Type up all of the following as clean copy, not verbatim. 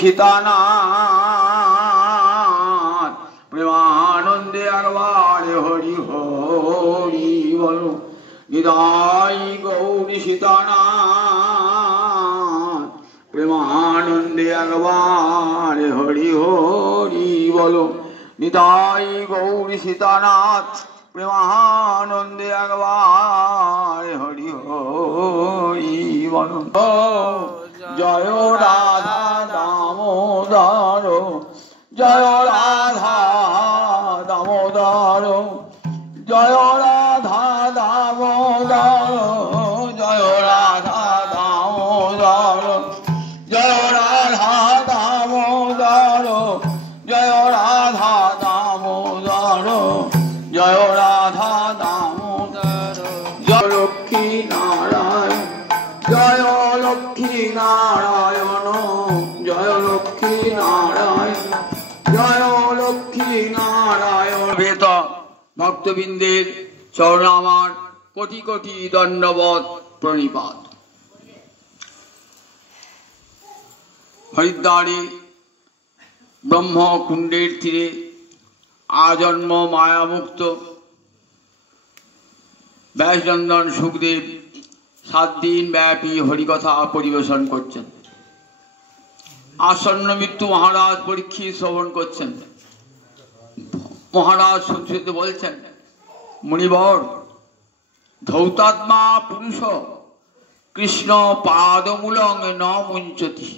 সীতানাথ প্রেমানন্দে একবারে হরি হরি বলো। নিতাই গৌরী সীতানাথ প্রেমানন্দে একবারে হরি হরি বলো। নিতাই গৌরী সীতানাথ প্রেমানন্দে একবারে হরি হরি বলো। জয় রাধা দামোদর, জয় রাধা দামোদর, জয় রাধা দামোদর, জয় রাধা দামোদর, জয় রাধা দামোদর, জয় রাধা দামোদর, জয় রাধা দামোদর। জয় লক্ষ্মী নারায়ণ, জয় লক্ষ্মী নারায়ণ, জয় লক্ষ্মী নারায়ণ, জয় লক্ষ্মী নারায়ণ। বেত ভক্তবৃন্দের চরণ আমার কোটি কোটি দণ্ডবত প্রণিপাত। হরিদ্বারে ব্রহ্মকুণ্ডের তীরে আজন্ম মায়ামুক্ত ব্যাসনন্দন সুখদেব 7 দিন ব্যাপী হরিকথা পরিবেশন করছেন। আসন্ন মৃত্যু মহারাজ পরীক্ষিত শ্রবণ করছেন। মহারাজ শুনতে বলছেন, মুনিবর, ধৌতাত্মা পুরুষ কৃষ্ণ পাদমূলং ন মুঞ্চতি,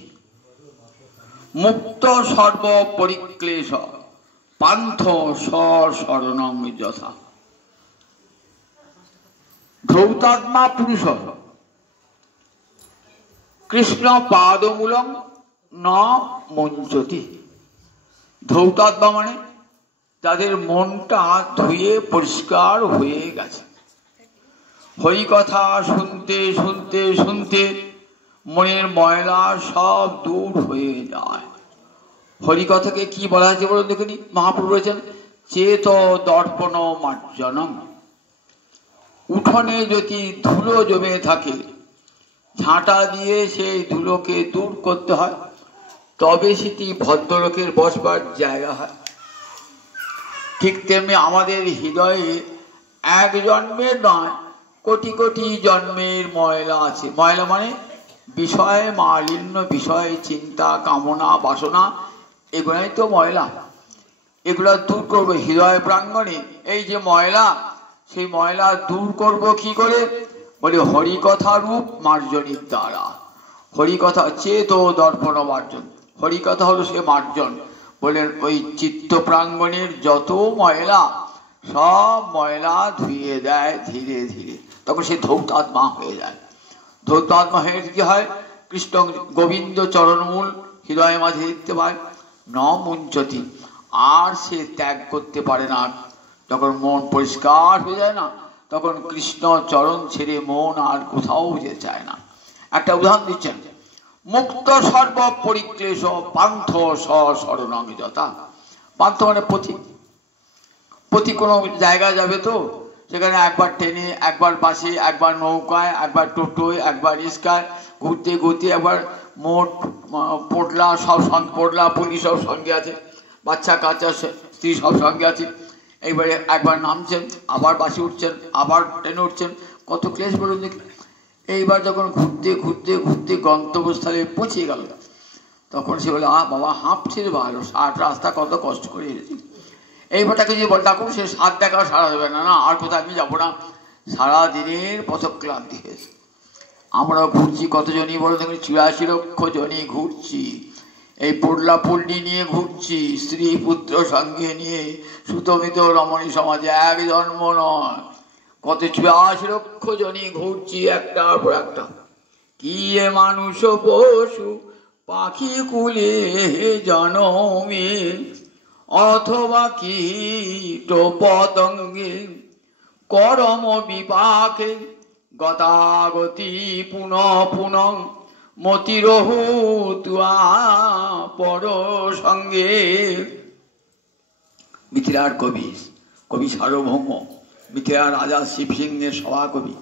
মুক্ত সর্ব পরিক্লেশ পান্থ শরণং যথা। ধৌতাত্মা পুরুষ কৃষ্ণ পাদমূলং ন মুঞ্চতি। ধৌতাত্মা মানে যাদের মনটা ধুয়ে পরিষ্কার হয়ে গেছে, হরিকথা শুনতে শুনতে শুনতে মনের ময়লা সব দূর হয়ে যায়। হরিকথাকে কি বলা হয়েছে বলুন দেখিনি? মহাপ্রভু বলেছেন, চেত দর্পণ মার্জনম। উঠোনে যদি ধুলো জমে থাকে, ঝাঁটা দিয়ে সেই ধুলোকে দূর করতে হয়, তবে সেটি ভদ্রলোকের বসবার জায়গা হয়। ঠিক তেমনি আমাদের হৃদয়ে এক জন্মের নয়, কোটি কোটি জন্মের ময়লা আছে। ময়লা মানে বিষয় মালিন্য, বিষয় চিন্তা, কামনা, বাসনা, এগুলাই তো ময়লা। এগুলা দূর করবো হৃদয় প্রাঙ্গণে। এই যে ময়লা, সেই ময়লা দূর করব কি করে? বলে হরিকথা রূপ মার্জনীর দ্বারা। হরিকথা চেত দর্পণ মার্জন, হরিকথা হলো সে মার্জন। বলেন ওই চিত্ত প্রাঙ্গণের যত ময়লা, সব ময়লা ধুয়ে দেয় ধীরে ধীরে, তখন সে ধৌতাত্মা হয়ে যায়। ধৌতাত্মা হয়ে কি হয়? কৃষ্ণ গোবিন্দ চরণমূল হৃদয় মাঝে দেখতে পায়, ন মুঞ্চতি, আর সে ত্যাগ করতে পারে না। যখন মন পরিষ্কার হয়ে যায় না, তখন কৃষ্ণ চরণ ছেড়ে মন আর কোথাও যেতে চায় না। একটা উদাহরণ দিচ্ছেন, মুক্ত সর্ব পরিক্লেশ পান্থ শরণং যথা। পান্থ মানে পথিক। পথিক কোনো জায়গায় যাবে তো সেখানে একবার ট্রেনে, একবার বাসে, একবার নৌকায়, একবার টোটোয়, একবার রিস্কায় ঘুরতে ঘুরতে, একবার মোট পোটলা, সব পোটলা পুলিশ সব সঙ্গে আছে, বাচ্চা কাচ্চা স্ত্রী সব সঙ্গে আছে। এইবারে একবার নামছেন, আবার বাসে উঠছেন, আবার ট্রেনে উঠছেন, কত ক্লেশ বলুন দেখি। এইবার যখন ঘুরতে ঘুরতে ঘুরতে গন্তব্যস্থলে পৌঁছে গেল, তখন সে বলে, বাবা হাঁপছে ভালো, 60 রাস্তা কত কষ্ট করে এসেছি। এইবার তাকে যদি বলে ডাকুন, সে 7 টাকা সারা দেবে না, না আর কোথাও আমি যাবো না, সারাদিনের পথক্লান্তি হয়েছে। আমরা ঘুরছি কতজনই বলো দেখুন, 84 লক্ষ জনই ঘুরছি। এই পোটলা পুল্লি নিয়ে ঘুরছি, স্ত্রী পুত্র সঙ্গে নিয়ে সুতমিত রমণী সমাজে, এক জন্ম নয়, কত 84 লক্ষ জনই ঘুরছি একটার পর একটা। কি এ মানুষ পশু পাখি কুলে জনমে, অথবা কীট পতঙ্গে করম বিপাকে, গতাগতি পুনঃ পুনঃ মতিরহু তুয়া পর সঙ্গে। মিথিলার কবি, কবি সার্বভৌম, মিথিলা রাজা শিব সিংহের সভাকবি,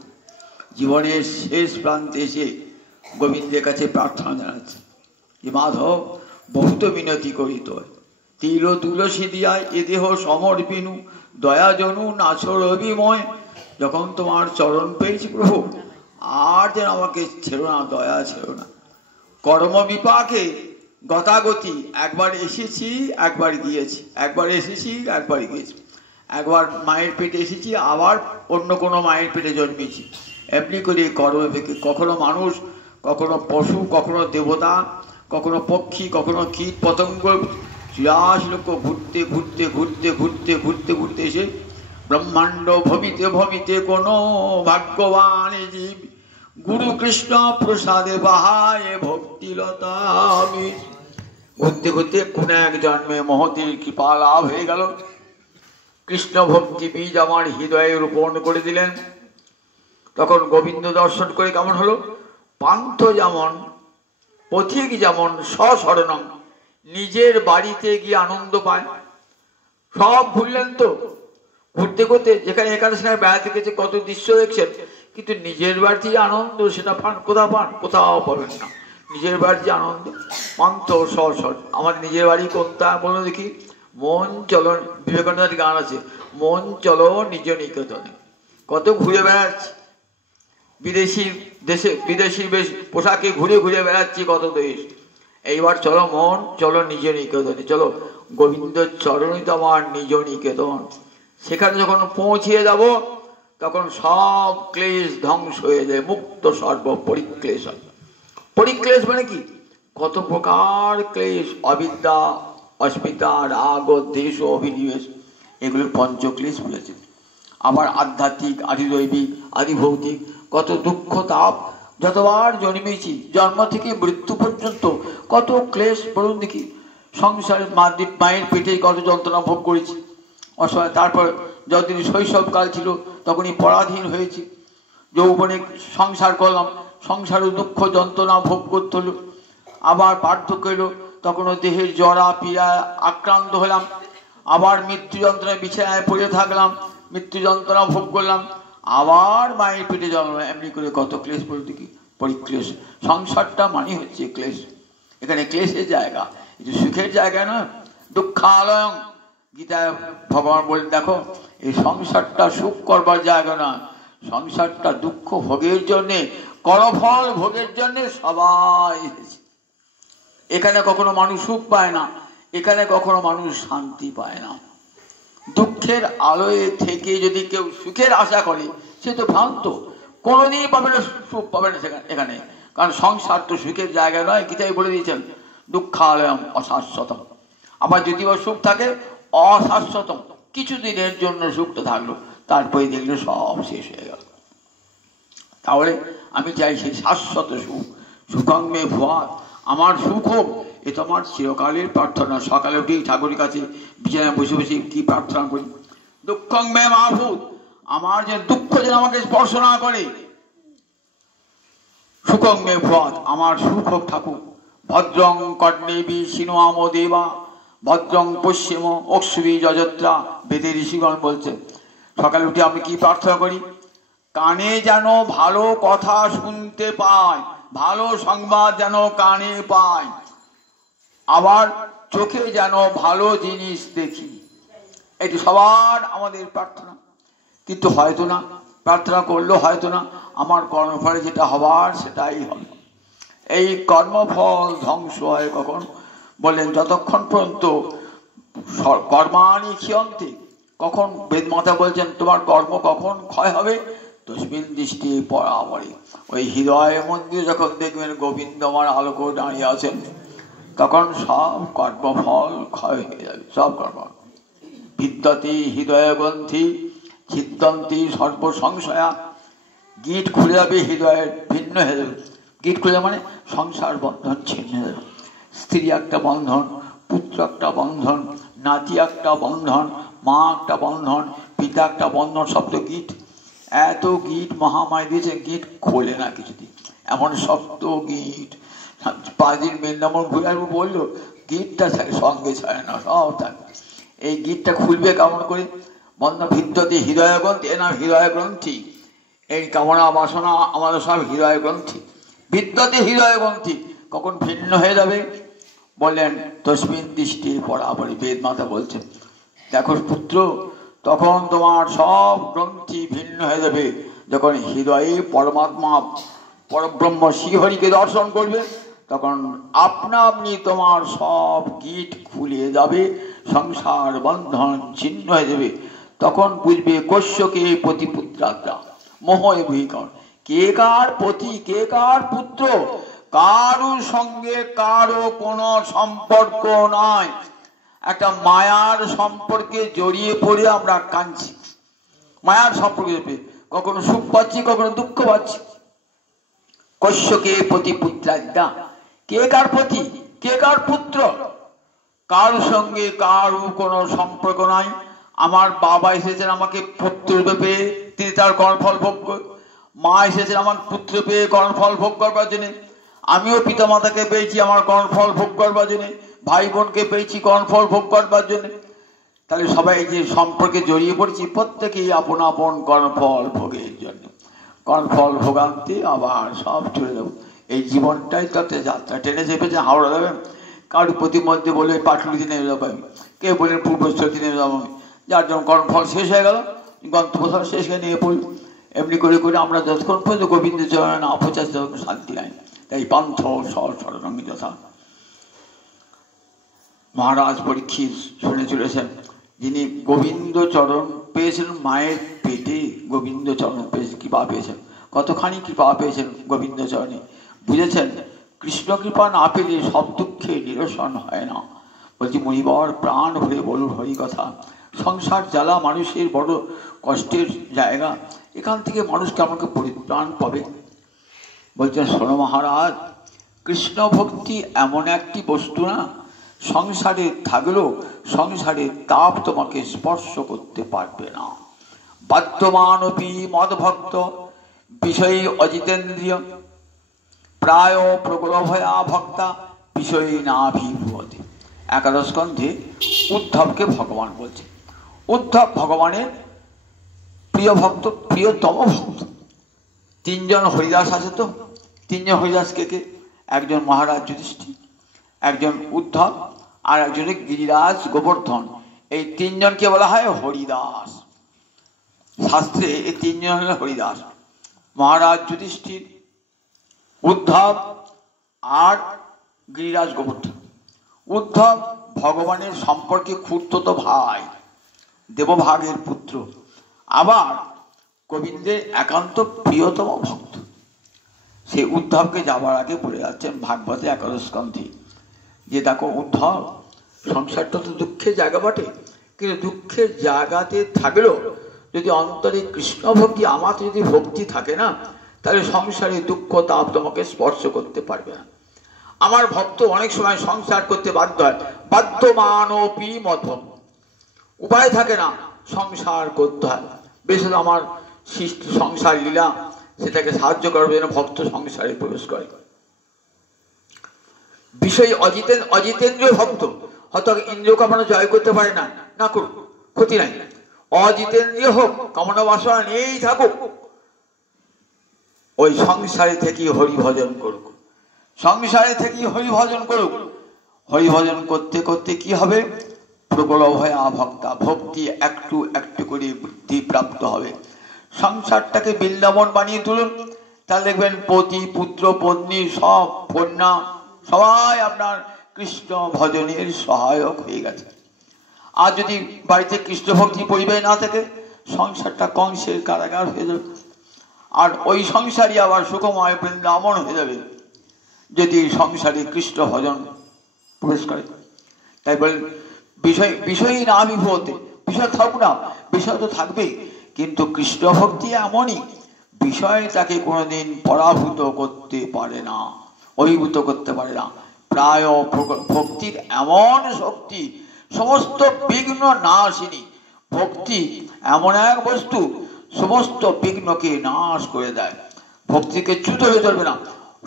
জীবনের শেষ প্রান্তে এসে গোবিন্দের কাছে প্রার্থনা জানাচ্ছে যে, মাধব বহুত মিনতি করিত তিল তুলসী দিয়ায় এ দেহ সমর্পিনু দয়া জনু নাচর অভিময়। যখন তোমার চরণ পেয়েছি প্রভু, আর যেন আমাকে ছেড়ো না, দয়া ছেড়ো না। কর্ম বিপাকে গতাগতি, একবার এসেছি একবার গিয়েছি, একবার এসেছি একবার গিয়েছি, একবার মায়ের পেটে এসেছি আবার অন্য কোনো মায়ের পেটে জন্মেছি। এমনি করে কর্মবিপাকে কখনো মানুষ, কখনো পশু, কখনো দেবতা, কখনো পক্ষী, কখনো কীট পতঙ্গ, ৮৪ লক্ষ ঘুরতে ঘুরতে ঘুরতে ঘুরতে ঘুরতে ঘুরতে এসে ব্রহ্মাণ্ড ভমিতে ভমিতে কোনো ভাগ্যবান জীব গুরু কৃষ্ণ প্রসাদে বাহায় ভক্তিলতা। ঘুরতে ঘুরতে কোন এক জন্মে মহতির কৃপা লাভ হয়ে গেল। কৃষ্ণ ভক্তি বীজ আমার হৃদয়ে রোপণ করে দিলেন। তখন গোবিন্দ দর্শন করে কেমন হলো? পান্থ যেমন, পথিক যেমন সশরণং, নিজের বাড়িতে গিয়ে আনন্দ পায়। সব ভুললেন তো, ঘুরতে ঘুরতে যেখানে এখানে সেখানে বেড়াতে গেছে, কত দৃশ্য দেখছেন, কিন্তু নিজের বাড়িতে আনন্দ সেটা পান কোথাও পান? কোথাও পাবেন না। নিজের বাড়িতে আনন্দ পান্থ সশর। আমার নিজের বাড়ি কোনটা বলো দেখি? মন চলো, বিবেকানন্দের গান আছে, মন চলো নিজ নিকেতনে। কত ঘুরে বেড়াচ্ছি বিদেশি দেশে, বিদেশি বেশ পোশাকে ঘুরে ঘুরে বেড়াচ্ছি কত দেশ। এইবার চলো মন চলো নিজ নিকেতনে, চলো গোবিন্দ চরণই তো আমার নিজ নিকেতন। সেখানে যখন পৌঁছিয়ে যাব তখন সব ক্লেশ ধ্বংস হয়ে যায়, মুক্ত সর্ব পরিক্লেশ হয়। পরিক্লেশ মানে কি? কত প্রকার ক্লেশ, অবিদ্যা, অস্মিতা, রাগ, দ্বেষ, অভিনিবেশ, এগুলো পঞ্চক্লেশ বলেছে। আবার আধ্যাত্মিক, আদিদৈবিক, আদিভৌতিক কত দুঃখ তাপ, যতবার জন্মেছি জন্ম থেকে মৃত্যু পর্যন্ত কত ক্লেশ বলুন দেখি। সংসারের মায়ের পেটে কত যন্ত্রণা ভোগ করেছি, অসহায়। তারপর যতদিন শৈশবকাল ছিল তখনই পরাধীন হয়েছি, যৌবনে সংসার করলাম, সংসারে দুঃখ যন্ত্রণা ভোগ করতে হলো। আবার বার্ধক্য এলো, তখনও দেহের জরা পীড়া আক্রান্ত হলাম। আবার মৃত্যু যন্ত্রণায় বিছানায় পড়ে থাকলাম, মৃত্যু যন্ত্রণা ভোগ করলাম। আবার মায়ের পেটে জন্ম, এমনি করে কত ক্লেশ বলতে কি পরিক্লেশ। সংসারটা মানে হচ্ছে ক্লেশ। এখানে ক্লেশের জায়গা, এটা সুখের জায়গা নয়। দুঃখালয়ং, গীতায় ভগবান বলেন, দেখো এই সংসারটা সুখ করবার জায়গা না, সংসারটা দুঃখ ভোগের জন্যে, করফল ভোগের জন্যে সবাই এসেছে। এখানে কখনো মানুষ সুখ পায় না, এখানে কখনো মানুষ শান্তি পায় না। দুঃখের আলোয় থেকে যদি কেউ সুখের আশা করে সে তো ভ্রান্ত, কোনোদিনই পাবে না, সুখ পাবে না সেখানে এখানে। কারণ সংসার তো সুখের জায়গা নয়। গীতায় বলে দিয়েছেন দুঃখালয়ম অশাশ্বতম। আবার যদি বা সুখ থাকে অশাশ্বতম, কিছুদিনের জন্য সুখটা থাকলো, তারপরে দেখলে সব শেষ হয়ে গেল। তাহলে আমি চাই সেই শাশ্বত সুখ, সুখঙ্গে ভুয়াত, আমার সুখ হোক, এ তো আমার চিরকালের প্রার্থনা। সকালে উঠেই ঠাকুরের কাছে বিছানায় বসে বসে কি প্রার্থনা করি? দুঃখং মে মাভূত, আমার যে দুঃখ যেন আমাকে স্পর্শ না করে। সুখং মে ভুয়াত, আমার সুখ হোক ঠাকুর। ভদ্রং কর্ণেবি সিনোয়াম দেবা, ভদ্রং পশ্চিম অক্ষুবি যজত্রা। বেদের ঋষিগণ বলছে সকালে উঠে আমি কি প্রার্থনা করি? কানে যেন ভালো কথা শুনতে পায়, ভালো সংবাদ যেন কানে পায়, আবার চোখে যেন ভালো জিনিস দেখি। এটি সবার আমাদের প্রার্থনা। কিন্তু হয়তো না, প্রার্থনা করলেও হয়তো না, আমার কর্মফলে যেটা হবার সেটাই হবে। এই কর্মফল ধ্বংস হয় কখন? বললেন যতক্ষণ পর্যন্ত কর্মাণি ক্ষয়ন্তে, কখন বেদমাতা বলছেন তোমার কর্ম কখন ক্ষয় হবে? তস্মিন দৃষ্টি পরাবরে, ওই হৃদয় মন্দিরে যখন দেখবেন গোবিন্দ আমার আলো করে দাঁড়িয়ে আছেন, তখন সব কর্মফল ক্ষয় হয়ে যাবে। সব কর্ম বিদ্যতি হৃদয় গ্রন্থি ছিদ্যন্তি সর্বসংশয়া। গিট খুলে যাবে, হৃদয়ের ভিন্ন হয়ে যাবে। গিট খুলে মানে সংসার বন্ধন ছিন্ন হয়ে যাবে। স্ত্রী একটা বন্ধন, পুত্র একটা বন্ধন, নাতি একটা বন্ধন, মা একটা বন্ধন, পিতা একটা বন্ধন, সব তো গিট। এত গিট মহামায় দিয়েছে, গিট খোলে না কিছুদিন, এমন শক্ত গিট। 5 দিন বৃন্দাবন ঘুরে আসবো বললো, গিটটা সঙ্গে ছাড়ে না, সব থাকে। এই গিটটা খুলবে কেমন করে? বন্ধ ভিদ্যতে হৃদয় গ্রন্থি, এ নাম হৃদয় গ্রন্থি। এই কামনা বাসনা আমাদের সব হৃদয় গ্রন্থি। বিদ্যতে হৃদয় গ্রন্থি কখন ভিন্ন হয়ে যাবে? বললেন তস্মিন দৃষ্টি বরাবরই বেদ মাতা বলছেন, দেখো পুত্র, তখন তোমার সব গ্রন্থি ভিন্ন হয়ে যাবে। যখন হৃদয়ে পরমাত্মা পরব্রহ্ম শ্রীহরিকে দর্শন করবে, তখন আপনা আপনি তোমার সব গিট খুলে যাবে, সংসার বন্ধন ছিন্ন হয়ে যাবে। তখন বুঝবে কশ্যকে পতিপুত্রাত্মা মোহয়ে ভূমিকর, কে কার পতি, কে কার পুত্র, কারোর সঙ্গে কারো কোনো সম্পর্ক নয়। একটা মায়ার সম্পর্কে জড়িয়ে পড়ে আমরা কাঁদছি, মায়ার সম্পর্কে কখনো সুখ পাচ্ছি, কখনো দুঃখ পাচ্ছি। কশ্যকে পতিপুত্রাদ্যা, কে কার পতি, কে কার পুত্র, কার সঙ্গে কারো কোনো সম্পর্ক নাই। আমার বাবা এসেছেন আমাকে পুত্র রূপে, তিনি তার কর্মফল ভোগ করেন। মা এসেছেন আমার পুত্র পেয়ে কর্মফল ভোগ করবার জন্য। আমিও পিতামাতাকে পেয়েছি আমার কর্মফল ভোগ করবার জন্য, ভাই বোনকে পেয়েছি কর্মফল ভোগ করবার জন্য। তাহলে সবাই যে সম্পর্কে জড়িয়ে পড়েছি, প্রত্যেকেই আপন আপন কর্মফল ভোগের জন্য। কর্মফল ভোগান্তে আবার সব চলে যাবো। এই জীবনটাই তো একটা যাত্রা, ট্রেনে চেপেছে হাওড়া যাবেন, কারোর প্রতিমধ্যে বলে পাটুলিতে নেমে যাবো আমি, কে বলে পূর্বস্থলীতে নেমে যাবো আমি। যার যেমন কর্মফল শেষ হয়ে গেল, গন্তব্যস্থল শেষ হয়ে নিয়ে পড়ল। এমনি করে করে আমরা যতক্ষণ পর্যন্ত গোবিন্দ চরণে না পৌঁছাচ্ছি ততক্ষণ শান্তি নাই। তাই পান্থ সরং যথা। মহারাজ পরীক্ষিত শুনে চলেছেন, যিনি গোবিন্দ চরণ পেয়েছেন মায়ের পেটে, গোবিন্দ চরণ পেয়েছেন, কৃপা পেয়েছেন, কতখানি কৃপা পেয়েছেন গোবিন্দ চরণে। বুঝেছেন কৃষ্ণ কৃপা না পেলে সব দুঃখে নিরসন হয় না। বলছি মণিবর প্রাণ ভরে বলুন হরি কথা। সংসার জ্বালা মানুষের বড় কষ্টের জায়গা, এখান থেকে মানুষকে আমাকে পরিত্রাণ পাবে। বলছেন শোনো মহারাজ, কৃষ্ণ ভক্তি এমন একটি বস্তু না, সংসারে থাকলেও সংসারের তাপ তোমাকে স্পর্শ করতে পারবে না। বাদ্যমানপি মদভক্ত বিষয়ী অজিতেন্দ্রিয় প্রায় প্রগলভয়া ভক্তা বিষয়ী নাভিভূতি। একাদশ স্কন্ধে উদ্ধবকে ভগবান বলছে। উদ্ধব ভগবানের প্রিয় ভক্ত, প্রিয়তম ভক্ত। তিনজন হরিদাস আছে তো, তিনজন হরিদাস কে কে? একজন মহারাজ যুধিষ্ঠির, একজন উদ্ধব, আর একজন গিরিরাজ গোবর্ধন। এই তিনজনকে বলা হয় হরিদাস। শাস্ত্রে এই তিনজন হলেন হরিদাস, মহারাজ যুধিষ্ঠির, উদ্ধব আর গিরিরাজ গোবর্ধন। উদ্ধব ভগবানের সম্পর্কে খুড়তুতো ভাই, দেবভাগের পুত্র, আবার গোবিন্দের একান্ত প্রিয়তম ভক্ত। সেই উদ্ধবকে যাবার আগে বলে যাচ্ছেন ভাগবতে একাদশ স্কন্ধে যে দেখো উদ্ধব, সংসারটা তো দুঃখের জায়গা বটে, কিন্তু দুঃখের জায়গাতে থাকলেও যদি অন্তরে কৃষ্ণ ভক্তি, আমার যদি ভক্তি থাকে না, তাহলে সংসারে দুঃখ তাপ তোমাকে স্পর্শ করতে পারবে না। আমার ভক্ত অনেক সময় সংসার করতে বাধ্য হয়, বাধ্যমানপি মদভক্ত, উপায় থাকে না, সংসার করতে হয়। বিশেষ আমার সৃষ্টি সংসার লীলা সেটাকে সাহায্য করবে যেন ভক্ত সংসারে প্রবেশ করে। বিষয় অজিতেন্দ্রীয় ভক্ত হয়তো ইন্দ্রিয় কামনা জয় করতে পারে না, না করুক, ক্ষতি নাই। অজিতেন্দ্রীয় হোক, কামনা বাসনা নেই থাকুক, ওই সংসারে থেকে হরিভজন করুক, সংসারে থেকে হরিভজন করুক। হরিভজন করতে করতে কি হবে? প্রগলভয়া ভক্তা, ভক্তি একটু একটু করে বৃদ্ধি প্রাপ্ত হবে। সংসারটাকে বৃন্দাবন বানিয়ে তুলুন, তাহলে দেখবেন পতি পুত্র পত্নী সব কন্যা সবাই আপনার কৃষ্ণ ভজনের সহায়ক হয়ে গেছে। আর যদি বাড়িতে কৃষ্ণ ভক্তি পরিবেশ না থাকে, সংসারটা কংসের কারাগার হয়ে যাবে, আর ওই সংসারই আবার সুখময় বৃন্দাবন হয়ে যাবে যদি সংসারে কৃষ্ণ ভজন প্রবেশ করে। তাই বলেন বিষয় না আমি বলতে, বিষয় থাকুক না, বিষয় তো থাকবেই, কিন্তু কৃষ্ণ ভক্তি এমনই বিষয় তাকে কোনোদিন পরাভূত করতে পারে না, অভিভূত করতে পারে না। প্রায় ভক্তির এমন শক্তি, সমস্ত বিঘ্ন নাশিনী ভক্তি এমন এক বস্তু সমস্ত বিঘ্নকে নাশ করে দেয়। ভক্তিকে চ্যুত হয়ে চলবে না।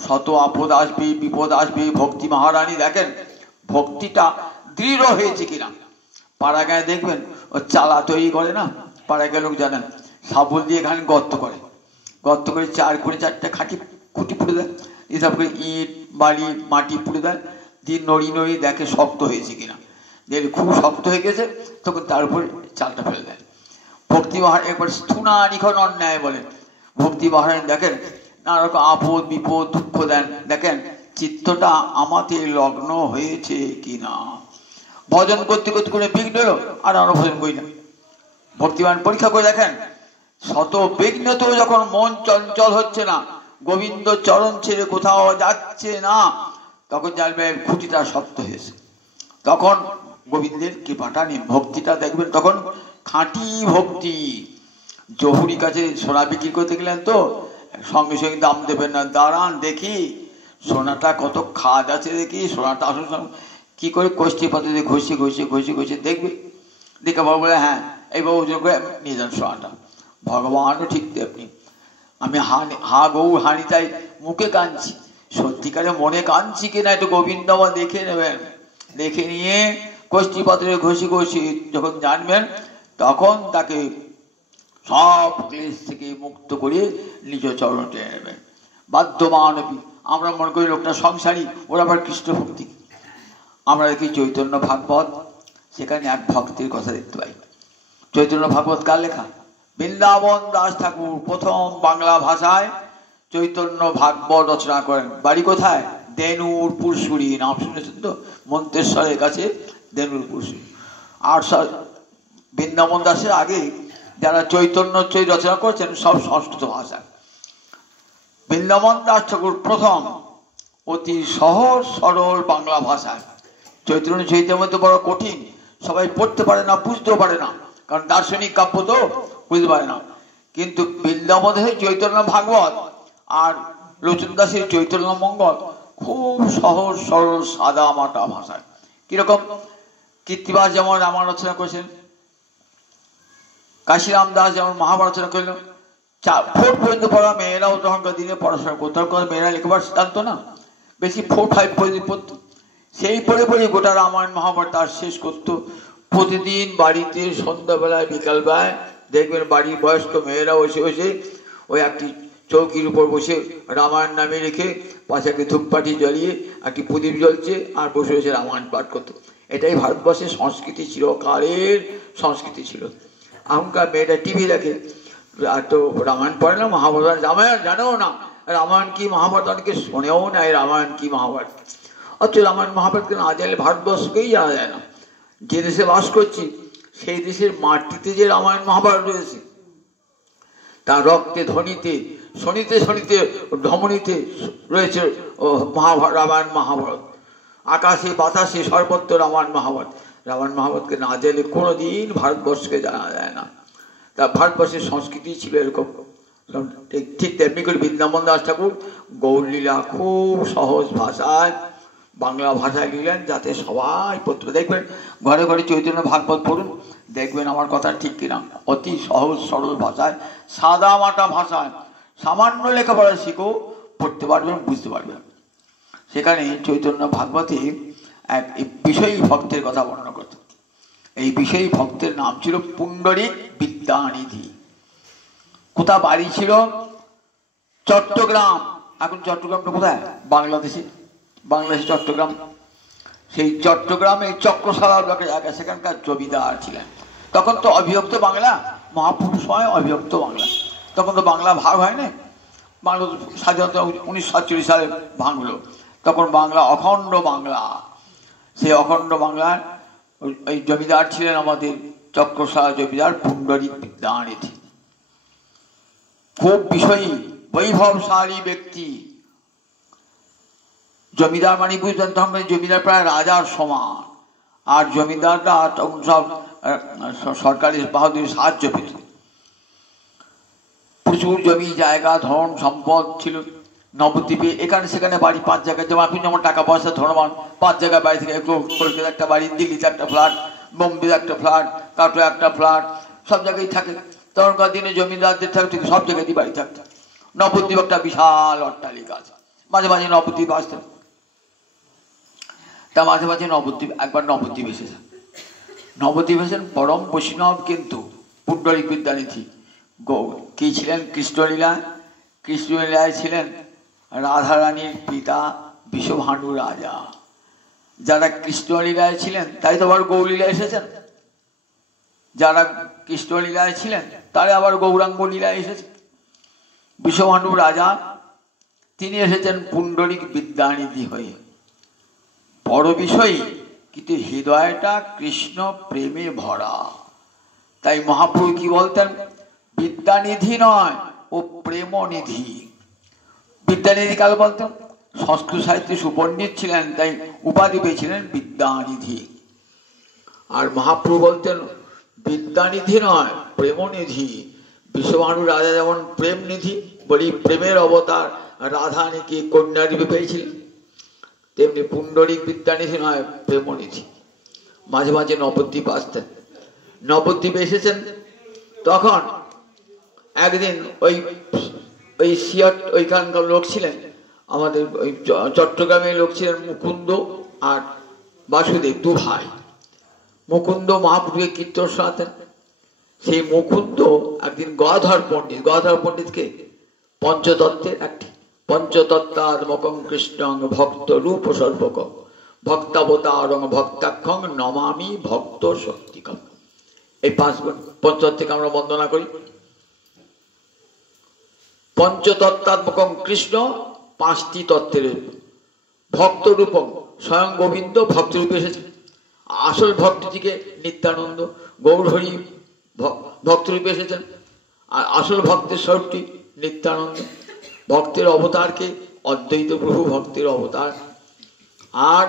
শত আপদ আসবে, বিপদ আসবে, ভক্তি মহারানী দেখেন ভক্তিটা দৃঢ় হয়েছে কিনা। পাড়া গায়ে দেখবেন ও চালা তৈরি করে না, পাড়া গায়ে লোক জানেন, সাবল দিয়ে এখানে গর্ত করে, গর্ত করে চারটা খুঁটি পুড়ে দেয়, এসব করে ইট বালি মাটি পুড়ে দেয়, দিয়ে নড়ি নড়ি দেখে শক্ত হয়েছে কিনা, দেখে খুব শক্ত হয়ে গেছে, তখন তার উপর চালটা ফেলে দেয়। ভক্তি মহারাজ একবার স্থূনা নিখন অন্যায় বলেন। ভক্তি মহারাজ দেখেন নানা রকম আপদ বিপদ দুঃখ দেন, দেখেন চিত্তটা আমাতে লগ্ন হয়েছে কিনা। ভজন করতে করতে করে বিঘ্ন এলো, আর আমরা ভজন করি না। ভক্তিমান পরীক্ষা করে দেখেন, শত বিঘ্ন তো যখন মন চঞ্চল হচ্ছে না, গোবিন্দ চরণ ছেড়ে কোথাও যাচ্ছে না, তখন জানবে খুঁটিটা শক্ত হয়েছে। তখন গোবিন্দের কৃপাটা নিন, ভক্তিটা দেখবেন তখন খাঁটি ভক্তি। জহুরির কাছে সোনা বিক্রি করতে গেলেন তো সঙ্গে সঙ্গে দাম দেবেন না, দাঁড়ান দেখি সোনাটা কত খাদ আছে, দেখি সোনাটা আসল কি করে কষ্টি পাতে ঘষে ঘষে ঘষে ঘষে দেখবে, দেখে বাবু বলে হ্যাঁ এই বাবু ওজন করে নিয়ে যান সোনাটা। ভগবানও ঠিক তেমনি, আমি হা গৌ হানি তাই মুখে কাঁদছি, সত্যিকারে মনে কাঁদছি কিনা একটু গোবিন্দ আমার দেখে নেবেন। দেখে নিয়ে কষ্টি পাত্রে ঘষি ঘষি যখন জানবেন, তখন তাকে সব ক্লেশ থেকে মুক্ত করে নিজ চরণ টেনে নেবেন। বাধ্যমানবী আমরা মনে করি লোকটা সংসারী, ওরা আবার কৃষ্ণ ভক্তি। আমরা দেখি চৈতন্য ভাগবত, সেখানে এক ভক্তের কথা দেখতে পাই। চৈতন্য ভাগবত কার লেখা? বৃন্দাবন দাস ঠাকুর প্রথম বাংলা ভাষায় চৈতন্য ভাগবত রচনা করেন। বাড়ি কোথায়? দেনুর পুরসুরি, নাম শুনেছেন তো? মন্তেশ্বরের কাছে দেনুর পুরসুরি। আর বৃন্দাবন দাসের আগে যারা চৈতন্য চৈ রচনা করেছেন সব সংস্কৃত ভাষা। বৃন্দাবন দাস ঠাকুর প্রথম অতি সহজ সরল বাংলা ভাষায়। চৈতন্য চৈতন্য তো বড় কঠিন, সবাই পড়তে পারে না, বুঝতেও পারে না, কারণ দার্শনিক কাব্য তো বুঝতে পারে না। কিন্তু বৃন্দাবনের চৈতন্য ভাগবত আর লোচন দাসের চৈতন্য মঙ্গল খুব সহজ সরল সাদা মাটা ভাষায়। কিরকম? কীর্তিবাস যেমন রামায়ণ রচনা করেছেন, কাশিরাম দাস যেমন মহাভারত রচনা করলেন। 4 পর্যন্ত পড়া মেয়েরাও তখনকার দিনে পড়াশোনা করতো, মেয়েরা লেখাবার জানতো না, বেশি 4-5 পর্যন্ত পড়তো। সেই পড়ে পড়ে গোটা রামায়ণ মহাভারত তার শেষ করতো। প্রতিদিন বাড়িতে সন্ধ্যাবেলায় বিকালবেলায় দেখবেন বাড়ির বয়স্ক মেয়েরা বসে বসে ওই একটি চৌকির উপর বসে রামায়ণ নামে রেখে পাশে একটি ধূপকাঠি জ্বালিয়ে একটি প্রদীপ জ্বলছে আর বসে বসে রামায়ণ পাঠ করতো। এটাই ভারতবর্ষের সংস্কৃতি ছিল, কালের সংস্কৃতি ছিল। এখনকার মেয়েটা টিভি দেখে আর তো রামায়ণ পড়ে না, মহাভারত রামায়ণ জানেও না, রামায়ণ কি মহাভারত অনেকে শোনেও না, রামায়ণ কি মহাভারত। অথচ রামায়ণ মহাভারতকে না জানলে ভারতবর্ষকেই জানা যায় না। যে দেশে বাস করছি সেই দেশের মাটিতে যে রামায়ণ মহাভারত রয়েছে, তার রক্তে ধ্বনিতে শনিতে শনিতে ধমনীতে রয়েছে রামায়ণ মহাভারত। আকাশে বাতাসে সর্বত্র রামায়ণ মহাভারত। রামায়ণ মহাভারতকে না জানলে কোনোদিন ভারতবর্ষকে জানা যায় না। তা ভারতবর্ষের সংস্কৃতি ছিল এরকম। ঠিক তেমনি করে বৃন্দাবন দাস ঠাকুর গৌরলীলা খুব সহজ ভাষায় বাংলা ভাষায় লিখলেন, যাতে সবাই পড়তে। দেখবেন ঘরে ঘরে চৈতন্য ভাগবত পড়ুন, দেখবেন আমার কথা ঠিক কিনা। অতি সহজ সরল ভাষায়, সাদা মাটা ভাষায়, সামান্য লেখাপড়া শিখো, পড়তে পারবেন, বুঝতে পারবেন। সেখানে চৈতন্য ভাগবতে এক বিষয়ী ভক্তের কথা বর্ণনা করত। এই বিষয়ী ভক্তের নাম ছিল পুণ্ডরিক বিদ্যানিধি। কোথা বাড়ি ছিল? চট্টগ্রাম। এখন চট্টগ্রামটা কোথায়? বাংলাদেশে। বাংলাদেশে চট্টগ্রাম। সেই চট্টগ্রামে চক্রশালা ব্লকের জায়গা, সেখানকার জমিদার ছিলেন। তখন তো অবিভক্ত বাংলা, মহাপুরুষ হয় অবিভক্ত বাংলা। তখন তো বাংলা ভাগ হয় না, বাংলা স্বাধীনতা 1947 সালে ভাঙল। তখন বাংলা অখণ্ড বাংলা। সেই অখণ্ড বাংলার ওই জমিদার ছিলেন আমাদের চক্রশালা জমিদার পুণ্ডরিক বিদ্যানিধি। খুব বিষয়ী বৈভবশালী ব্যক্তি। জমিদার মানে বুঝতেন তখন জমিদার প্রায় রাজার সমান, আর জমিদাররা তখন সব সরকারি বাহাদুরি সাহায্য পেত। প্রচুর জমি জায়গা ধন সম্পদ ছিল নবদ্বীপে, এখানে সেখানে বাড়ি 5 জায়গায়। যেমন আপনি যেমন টাকা পয়সা ধনবান, 5 জায়গায় বাড়ি থেকে কলকাতায় একটা বাড়ি, দিল্লিতে একটা ফ্ল্যাট, বোম্বেতে একটা ফ্ল্যাট, কাটো একটা ফ্ল্যাট, সব জায়গায় থাকে। তখনকার দিনে জমিদারদের থাকতো সব জায়গায় বাড়ি থাকতো। নবদ্বীপ একটা বিশাল অট্টালিকা আছে, মাঝে মাঝে নবদ্বীপ আসতেন। তা মাঝে মাঝে নবদ্বীপ একবার নবদ্বীপ এসেছেন। নবদ্বীপ এসেছেন পরম বৈষ্ণব, কিন্তু পুণ্ডরিক বিদ্যানিধি কি ছিলেন? কৃষ্ণলীলা। কৃষ্ণলীলায় ছিলেন রাধারানীর পিতা বিষভানু রাজা। যারা কৃষ্ণলীলায় ছিলেন তাই তো আবার গৌলীলায় এসেছেন, যারা কৃষ্ণলীলায় ছিলেন তারা আবার গৌরাঙ্গ লীলায় এসেছেন। বিষভানু রাজা তিনি এসেছেন পুণ্ডরিক বিদ্যানিধি হয়ে, বড় বিষয়, কিন্তু হৃদয়টা কৃষ্ণ প্রেমে ভরা। তাই মহাপ্রভু কি বলতেন, বিদ্যানিধি নয়, ও প্রেমনিধি। বিদ্যানিধি কাকে বলতেন? সংস্কৃত সাহিত্যে সুপণ্ডিত ছিলেন, তাই উপাধি পেয়েছিলেন বিদ্যানিধি। আর মহাপ্রভু বলতেন বিদ্যানিধি নয়, প্রেমনিধি। বিশ্বভানু রাজা যেমন প্রেমনিধি, বলি প্রেমের অবতার রাধানীকে কন্যা রূপে পেয়েছিলেন, তেমনি পুণ্ডরিক বিদ্যানিধি নয়, প্রেমনিধি। মাঝে মাঝে নবদ্বীপ আসতেন, নবদ্বীপে এসেছেন। তখন একদিন ওই সিয়াট ওইখানকার লোক ছিলেন, আমাদের ওই চট্টগ্রামের লোক ছিলেন মুকুন্দ আর বাসুদেব, দু ভাই। মুকুন্দ মহাপ্রভুকে কীর্তন শোনাতেন। সেই মুকুন্দ একদিন গদাধর পণ্ডিত, গদাধর পণ্ডিতকে পঞ্চতত্ত্বের একটি, পঞ্চতত্ত্বাত্মকং কৃষ্ণং ভক্ত রূপ সর্বক ভক্তাবতারং ভক্তাক্ষং নমামি ভক্ত শক্তিকম। এই 5 গুণ পঞ্চতত্ত্বকে আমরা বন্দনা করি। পঞ্চতত্ত্বাত্মকং কৃষ্ণ 5টি তত্ত্বের, ভক্ত রূপম স্বয়ং গোবিন্দ ভক্তরূপে এসেছেন। আসল ভক্তিটিকে নিত্যানন্দ গৌরহরি ভক্তরূপে এসেছেন, আর আসল ভক্তের স্বরূপটি নিত্যানন্দ। ভক্তের অবতারকে অদ্বৈত প্রভু ভক্তের অবতার। আর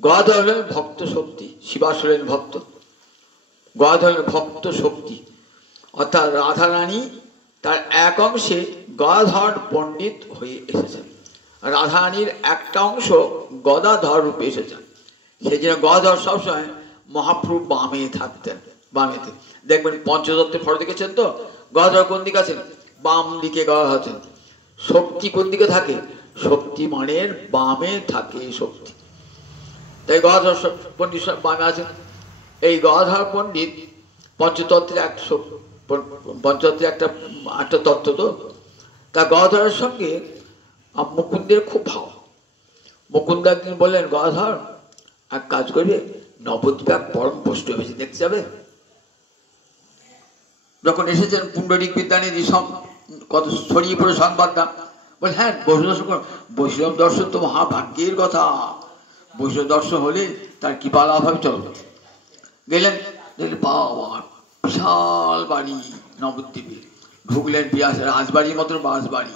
গদাধর হলেন ভক্ত শক্তি, শিবাস হলেন ভক্ত, গদাধর ভক্ত শক্তি। অর্থাৎ রাধারানী তার এক অংশে গদাধর পণ্ডিত হয়ে এসেছেন, রাধারানীর একটা অংশ গদাধর রূপে এসেছেন। সেই জন্য গদাধর সবসময় মহাপ্রভু বামে থাকতেন, বামেতে। দেখবেন পঞ্চতত্ত্বের ফটো দেখেছেন তো, গদাধর কোন দিকে আছেন? বাম দিকে গদাধর আছেন। শক্তি কোন দিকে থাকে? শক্তি মানের বামে থাকে শক্তি। তাই গদাধর পণ্ডিত বামে আছেন। এই গদাধর পণ্ডিত পঞ্চতত্ত্বের পঞ্চতত্ত্বের একটা তত্ত্ব তো। তা গদাধরের সঙ্গে মুকুন্দের খুব ভাব। মুকুন্দ একদিন বললেন, গদাধর এক কাজ করবে, নবদ্বীপে এক পরম বৈষ্ণব এসে দেখতে যাবে। যখন এসেছেন পুণ্ডরিক বিদ্যানিধি সব কত ছড়িয়ে পড়ে সংবাদটা, বলে হ্যাঁ বৈষ্ণব দর্শন করো। বৈষ্ণব দর্শন তো মহাভাগ্যের কথা, বৈষ্ণব দর্শন হলে তার কৃপা লাভ হবে। চলো গেলেন, দেখলেন বাবা বিশাল বাড়ি নবদ্বীপে। ঢুকলেন বিরাট রাজবাড়ির মতন রাজবাড়ি,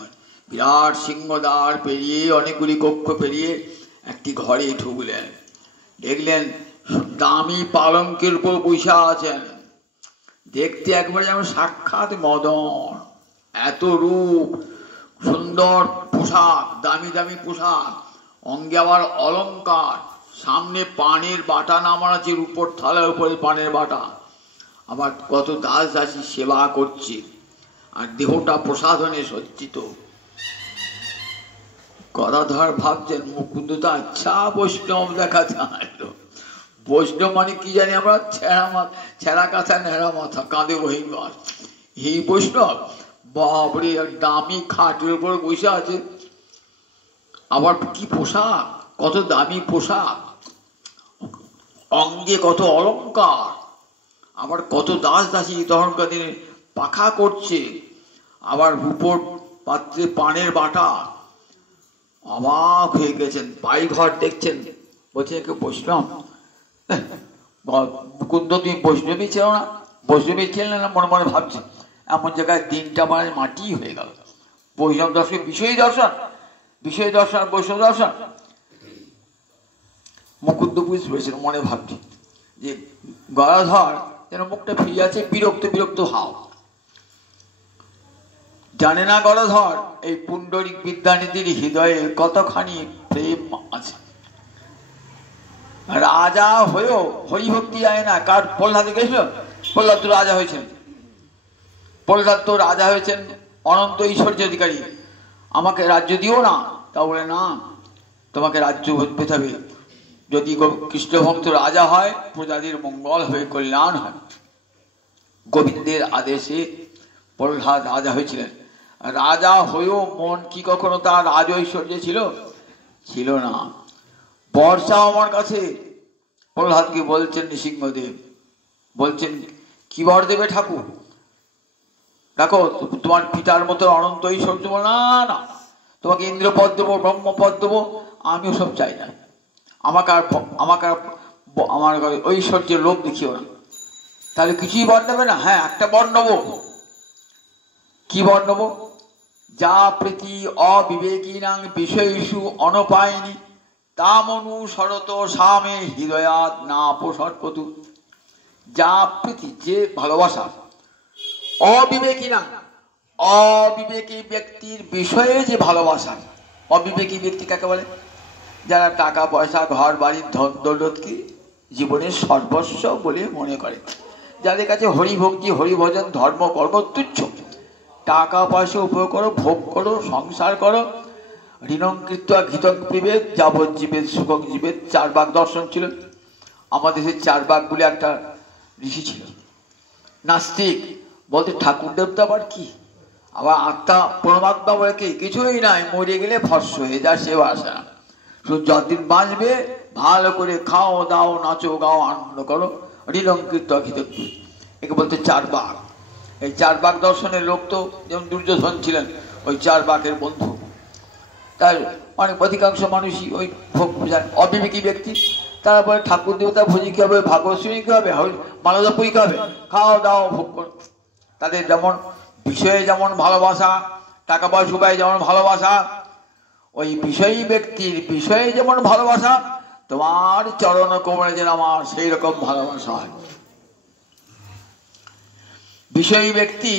বিরাট সিংহদ্বার পেরিয়ে অনেকগুলি কক্ষ পেরিয়ে একটি ঘরে ঢুকলেন। দেখলেন দামি পালঙ্কের উপর বসে আছেন, দেখতে একবারে যেমন সাক্ষাৎ মদন, এত রূপ, সুন্দর পোশাক, দামি দামি পোশাক, অঙ্গে আবার অলঙ্কার, সামনে পানের বাটা নামানো আছে, উপর থালার উপরে পানের বাটা, আবার কত দাস দাসী সেবা করছে, আর দেহটা প্রসাধনে সজ্জিত। গদাধর ভাবছেন মুকুন্দ তো আচ্ছা বৈষ্ণব দেখা যায়। বৈষ্ণব মানে কি জানি আমরা, ছেঁড়া কাঁথা নেড়া মাথা কাঁধে বহিবার, এই বৈষ্ণব? বাবরে, দামি খাটের উপর বসে আছে, আবার কি পোশাক, কত দামি পোশাক, অঙ্গে কত অলঙ্কার, আবার কত দাস দাসী তখনকার দিনে পাখা করছে, আবার উপর পাত্রে পানের বাটা। অবাক হয়ে গেছেন, বাড়িঘর দেখছেন, বলছেন কেউ বৈষ্ণব? মুকুন্দ তুমি বৈষ্ণবী ছিল না? বৈষ্ণবী ছিলেন না মনে মনে ভাবছেন। এমন জায়গায় দিনটা মানে মাটি হয়ে গেল। বৈষ্ণব দর্শন বিষয়ী দর্শন, বিষয় দর্শন বৈষ্ণব দর্শন। মুকুন্দ বুঝতে পেরেছেন, মনে ভাবছি যে গদাধর যেন মুখটা ফিরে আছে, বিরক্ত বিরক্ত ভাব। জানে না গদাধর এই পুণ্ডরিক বিদ্যানিধির হৃদয়ে কতখানি প্রেম আছে। রাজা হয়েও হরিভক্তি যায় না। কার? প্রহ্লাদ গেছিল, প্রহ্লাদ তো রাজা হয়েছেন, প্রহ্লাদ তো রাজা হয়েছেন, অনন্ত ঐশ্বর্য অধিকারী। আমাকে রাজ্য দিও না, তা বলে না, তোমাকে রাজ্য পেতে হবে। যদি কৃষ্ণ ভক্ত রাজা হয়, প্রজাদের মঙ্গল হয়ে কল্যাণ হয়। গোবিন্দের আদেশে প্রহ্লাদ রাজা হয়েছিলেন। রাজা হয়েও মন কি কখনো তার রাজ ঐশ্বর্য ছিল? ছিল না। বর চাও আমার কাছে। প্রহ্লাদকে বলছেন নৃসিংহদেব, বলছেন কি বর দেবে ঠাকুর? দেখো তোমার পিতার মতো অনন্ত ঐশ্বর্য দেবো না, না তোমাকে ইন্দ্রপদ দেবো, ব্রহ্মপদ দেবো, আমিও সব চাই না। আমাকে আমার ঐশ্বর্যের লোভ দেখিও না। তাহলে কিছুই বর নেবে না? হ্যাঁ, একটা বর নেবো। কি বর নেবো? যা প্রীতি অবিবেকিনাং বিষয়েষু অনপায়নি তামনু শরত সামে হৃদয়াৎ না প্রসর্পতু। যা প্রীতি, যে ভালোবাসা, অবিবেকিনাং, অবিবেকী ব্যক্তির বিষয়ে যে ভালোবাসা। অবিবেকী ব্যক্তি কাকে বলে? যারা টাকা পয়সা ঘর বাড়ির ধন দৌলতকে জীবনের সর্বস্ব বলে মনে করে, যাদের কাছে হরিভক্তি হরিভজন ধর্ম কর্ম তুচ্ছ। টাকা পয়সা উপভোগ করো, ভোগ করো, সংসার করো, ঋণঙ্কৃত ঘৃতং পিবেদ যাবজ্জীবেদ সুখং জীবেদ। চারবাক দর্শন ছিল। আমাদের সেই চারবাক বলে একটা ঋষি ছিল, নাস্তিক। বলতে ঠাকুর দেবতা আবার কি, আবার আত্মা পরমাত্মা বলে কি? কিছুই নাই, মরে গেলে ভস্য হয়ে যায়, সে আসে না। শুধু যতদিন বাঁচবে ভালো করে খাও দাও, নাচো গাও, আনন্দ করো, ঋণঙ্কৃত ঘৃতং। একে বলতে চারবাক। এই চারবাক দর্শনের লোক তো যেমন দুর্যোধন ছিলেন ওই চারবাকের বন্ধু। তার অনেক অধিকাংশ মানুষই ওই ভোগ বোঝায়। অবিবেকী ব্যক্তি তারা বলে ঠাকুর দেবতা ভোজি কি হবে, ভাগবত শুনি কি হবে, মালদাপুরি কি হবে, খাও দাও ভোগ করো। তাদের যেমন বিষয়ে যেমন ভালোবাসা, টাকা পয়সা উপায় যেমন ভালোবাসা, ওই বিষয়ী ব্যক্তির বিষয়ে যেমন ভালোবাসা, তোমার চরণ কোমরে যেন আমার সেই রকম ভালোবাসা হয়। বিষয়ী ব্যক্তি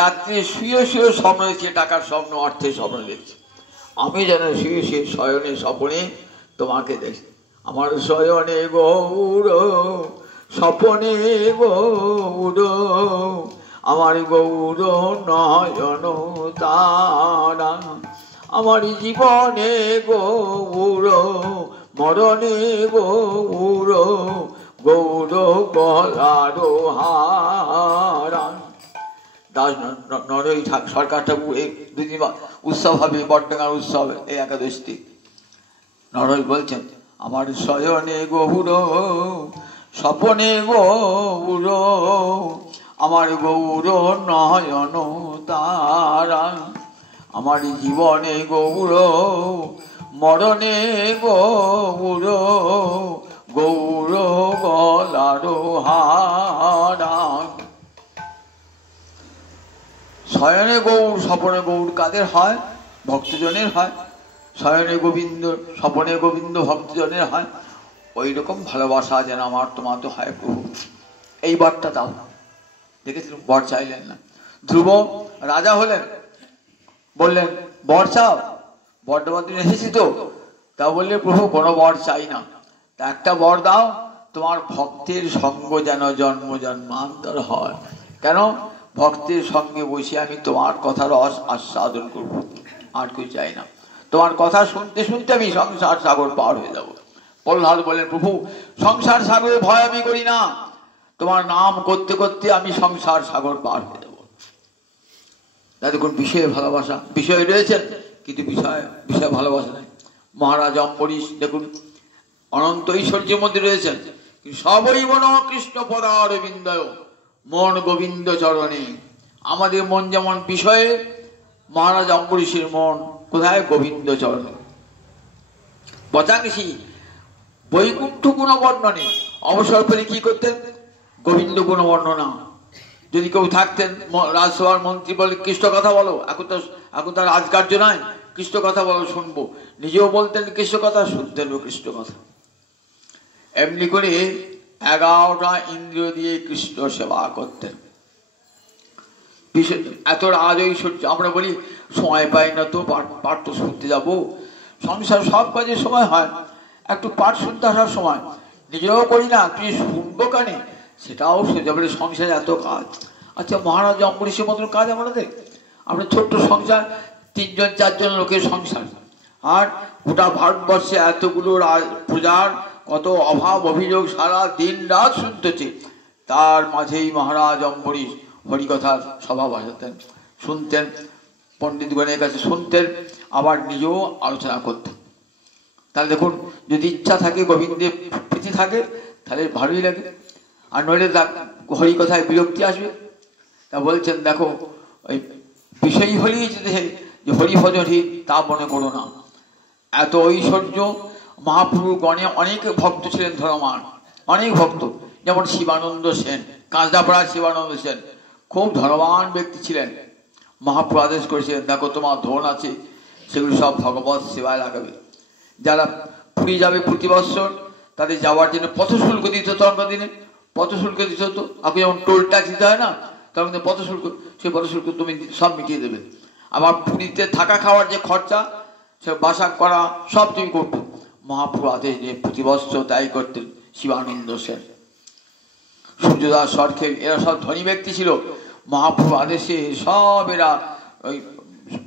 রাত্রে শুয়ে শুয়ে স্বপ্ন দেখছে, টাকার স্বপ্ন, অর্থের স্বপ্ন দেখছে। আমি যেন শুয়ে শুয়ে শয়নে স্বপনে তোমাকে দেখি। আমার শয়নে গৌর, স্বপনে গৌর, আমার গৌর নয়ন তারা। আমার জীবনে গৌর, মরণে গৌর, গৌর গলার হারা। দাস নরহরি সরকার ঠাকুর এই দুদিন উৎসব হবে, বটডাঙ্গার উৎসব, এই একাদশী। নরহরি বলছেন আমার শয়নে গৌর, স্বপনে গৌর, আমার গৌর নয়ন তারা। আমার জীবনে গৌর, মরণে গৌর, গৌর গলার হারা। শয়নে গৌর স্বপনে গৌর কাদের হয়? ভক্তজনের হয়। শয়নে গোবিন্দ স্বপনে গোবিন্দ ভক্তজনের হয়। ওই রকম ভালোবাসা যেন আমার তোমার তো হয় প্রভু, এই বরটা দাও। দেখেছিলাম বর চাইলেন না। ধ্রুব রাজা হলেন, বললেন বর চাও। বরটা দিন এসেছি তো, তা বললে প্রভু কোনো বর চাই না, তা একটা বর দাও, তোমার ভক্তের সঙ্গ যেন জন্ম জন্মান্তর হয়। কেন? ভক্তের সঙ্গে বসে আমি তোমার কথার আস্বাদন করব, আর কিছু চাই না। তোমার কথা শুনতে শুনতে আমি সংসার সাগর পার হয়ে যাব। প্রহ্লাদ বলেন প্রভু সংসার সাগরে ভয় আমি করি না, তোমার নাম করতে করতে আমি সংসার সাগর পার হয়ে যাব। দেখুন বিষয়ে ভালোবাসা, বিষয় রয়েছেন কিন্তু বিষয় ভালোবাসা নেই। মহারাজ অম্বরীশ দেখুন অনন্ত ঐশ্বর্যের মধ্যে রয়েছেন, কিন্তু সবই মন কৃষ্ণ পদারবিন্দয়, মন গোবিন্দ চরণে। আমাদের মন যেমন বিষয়ে, মহারাজ অম্বরীশের মন কোথায়? গোবিন্দ চরণে। বচাংশী বৈকুণ্ঠ গুণ বর্ণনে, অবসর পেলে কি করতেন? গোবিন্দ গুণ বর্ণনা। যদি কেউ থাকতেন রাজসভার মন্ত্রী বলে কৃষ্ণ কথা বলো, এখন তার রাজকার্য নয়, কৃষ্ণ কথা বলো শুনবো, নিজেও বলতেন কৃষ্ণ কথা, শুনতেন কৃষ্ণ কথা। এমনি করে 11টা ইন্দ্রিয় দিয়ে কৃষ্ণ সেবা করতেন। এত রাজ ঐশ্বর্য। আমরা বলি সময় পাই না তো, পাঠ তো শুনতে যাবো। সংসার সব কাজে সময় হয়, একটু পাঠ শুনতে আসার সময় নিজেও করি না, তুই শুনবো কানে, সেটাও সোজা বলে সংসারে এত কাজ। আচ্ছা মহারাজ অম্বরীশের মতন কাজ আমাদের? আমরা ছোট্ট সংসার, 3 জন 4 জন লোকের সংসার, আর গোটা ভারতবর্ষে এতগুলো প্রজার কত অভাব অভিযোগ, সারা দিন রাত শুনতেছে। তার মাঝেই মহারাজ অম্বরীশ হরিকথার সভা বসাতেন, শুনতেন, পণ্ডিতগণের কাছে শুনতেন, আবার নিজেও আলোচনা করতেন। তাহলে দেখুন, যদি ইচ্ছা থাকে গোবিন্দের প্রীতি থাকে তাহলে ভালোই লাগে, আর নইলে হরি কথায় বিরক্তি আসবে। তা বলছেন দেখো, ওই বিষয় হলেই যে হরিভজনহীন তা মনে করো না। এত ঐশ্বর্য, মহাপ্রভু গণে অনেক ভক্ত ছিলেন ধর্মমান, অনেক ভক্ত, যেমন শিবানন্দ সেন, কাঁচরাপাড়ার শিবানন্দ সেন খুব ধর্মবান ব্যক্তি ছিলেন। মহাপ্রভু আদেশ করেছিলেন, দেখো তোমার ধন আছে, সেগুলো সব ভগবত সেবায় লাগাবে। যারা পুরী যাবে প্রতি বৎসর, তাদের যাওয়ার জন্য পথশুল্ক দিতে হতো, তখনকার দিনে পথশুল্ক দিতে হতো। আপনি যেমন টোল ট্যাক্স দিতে হয় না, তখন কিন্তু পথশুল্ক, সেই পথশুল্ক তুমি সব মিটিয়ে দেবে। আবার পুরীতে থাকা খাওয়ার যে খরচা, সে বাসা করা সব তুমি করতো। মহাপ্রভু আদেশ নিয়ে প্রতি বৎসর তাই করতেন শিবানন্দ সেন, সূর্যদাস সরখেল, এরা সব ধনী ব্যক্তি ছিল। মহাপ্রভু আদেশে সব এরা ওই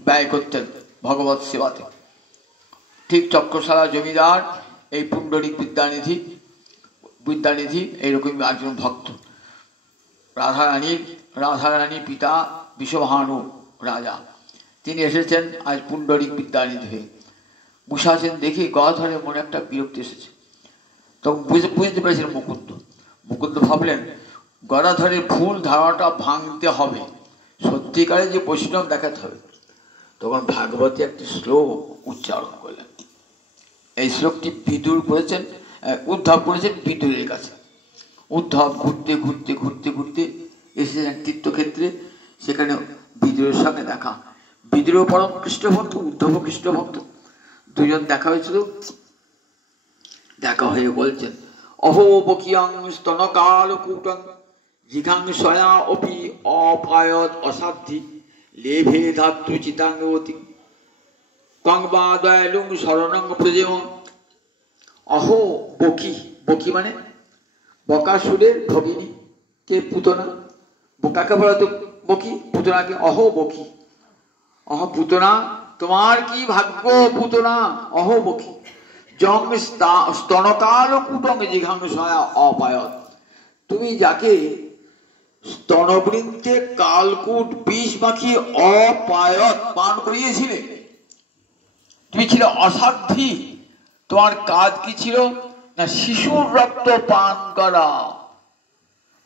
ব্যয় করতেন ভগবত সেবাতে। ঠিক চক্রশালা জমিদার এই পুণ্ডরিক বিদ্যানিধি এইরকম একজন ভক্ত। রাধারানীর পিতা বিষভানু রাজা, তিনি এসেছেন আজ পুণ্ডরিক বিদ্যানিধি হয়ে বসে আছেন। দেখে গদাধরের মনে একটা বিরক্তি এসেছে। তখন বুঝতে পেরেছেন মুকুন্দ ভাবলেন গদাধরের ভুল ধারণাটা ভাঙতে হবে, সত্যিকারে যে বৈষ্ণব দেখাতে হবে। তখন ভাগবতী একটি শ্লোক উচ্চারণ করলেন। এই শ্লোকটি বিদুর করেছেন, উদ্ধব করেছেন বিদুরের কাছে। উদ্ধব ঘুরতে ঘুরতে ঘুরতে ঘুরতে এসেছেন তীর্থক্ষেত্রে, সেখানে বিদুরের সঙ্গে দেখা। বিদুর পরম কৃষ্ণভক্ত, উদ্ধব কৃষ্ণভক্ত, দুজন দেখা হয়েছিল। দেখা হয়ে বলছেন, অহো বকিয়াং স্তনকাল কূটং জিঘাংসয়া অপি অপায়ত অসাধ্যি লেভে ধাত্রু চিতাঙ্গবতী কংবা দয়ালুং শরণং প্রজেম। অহো বকি, বকি মানে বকাসুরের ভগিনী কে পুতনা, বোকাকে বলা তো বকি, পুতনাকে অহো বকি। অহ পুতনা, তোমার কি ভাগ্য পুতনা, অহ বকি। জং স্তনকাল কূটং জিঘাংসয়া অপায়ত, তুমি যাকে স্তনবৃন্তে কালকূট বিষ মাখিয়ে অপায়ত পান করিয়েছিলে, তুমি ছিলে অসাধ্যী। তোমার কাজ কি ছিল না শিশুর রক্ত পান করা।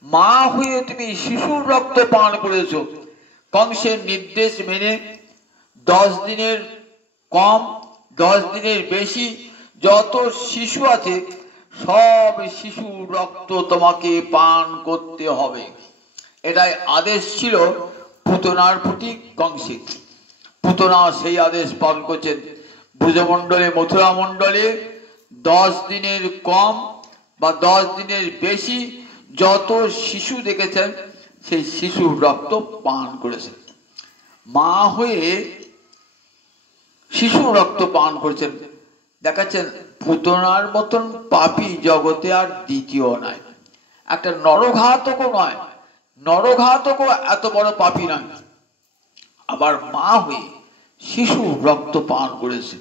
মা হয়ে তুমি শিশুর রক্ত পান করেছ। কংসের নির্দেশ মেনে 10 দিনের কম 10 দিনের বেশি যত শিশু আছে সব শিশুর রক্ত তোমাকে পান করতে হবে, এটাই আদেশ ছিল পুতনার প্রতি কংসের। পুতনা সেই আদেশ পালন করছেন। ব্রজমণ্ডলে মথুরা মণ্ডলে 10 দিনের কম বা 10 দিনের বেশি যত শিশু দেখেছেন সেই শিশুর রক্ত পান করেছেন। মা হয়ে শিশুর রক্ত পান করেছেন। দেখাচ্ছেন পুতনার মতন পাপী জগতে আর দ্বিতীয় নাই। একটা নরঘাতকও নয়, নরঘাতকও এত বড় পাপী নয়, আবার মা হয়ে শিশুর রক্ত পান করেছে।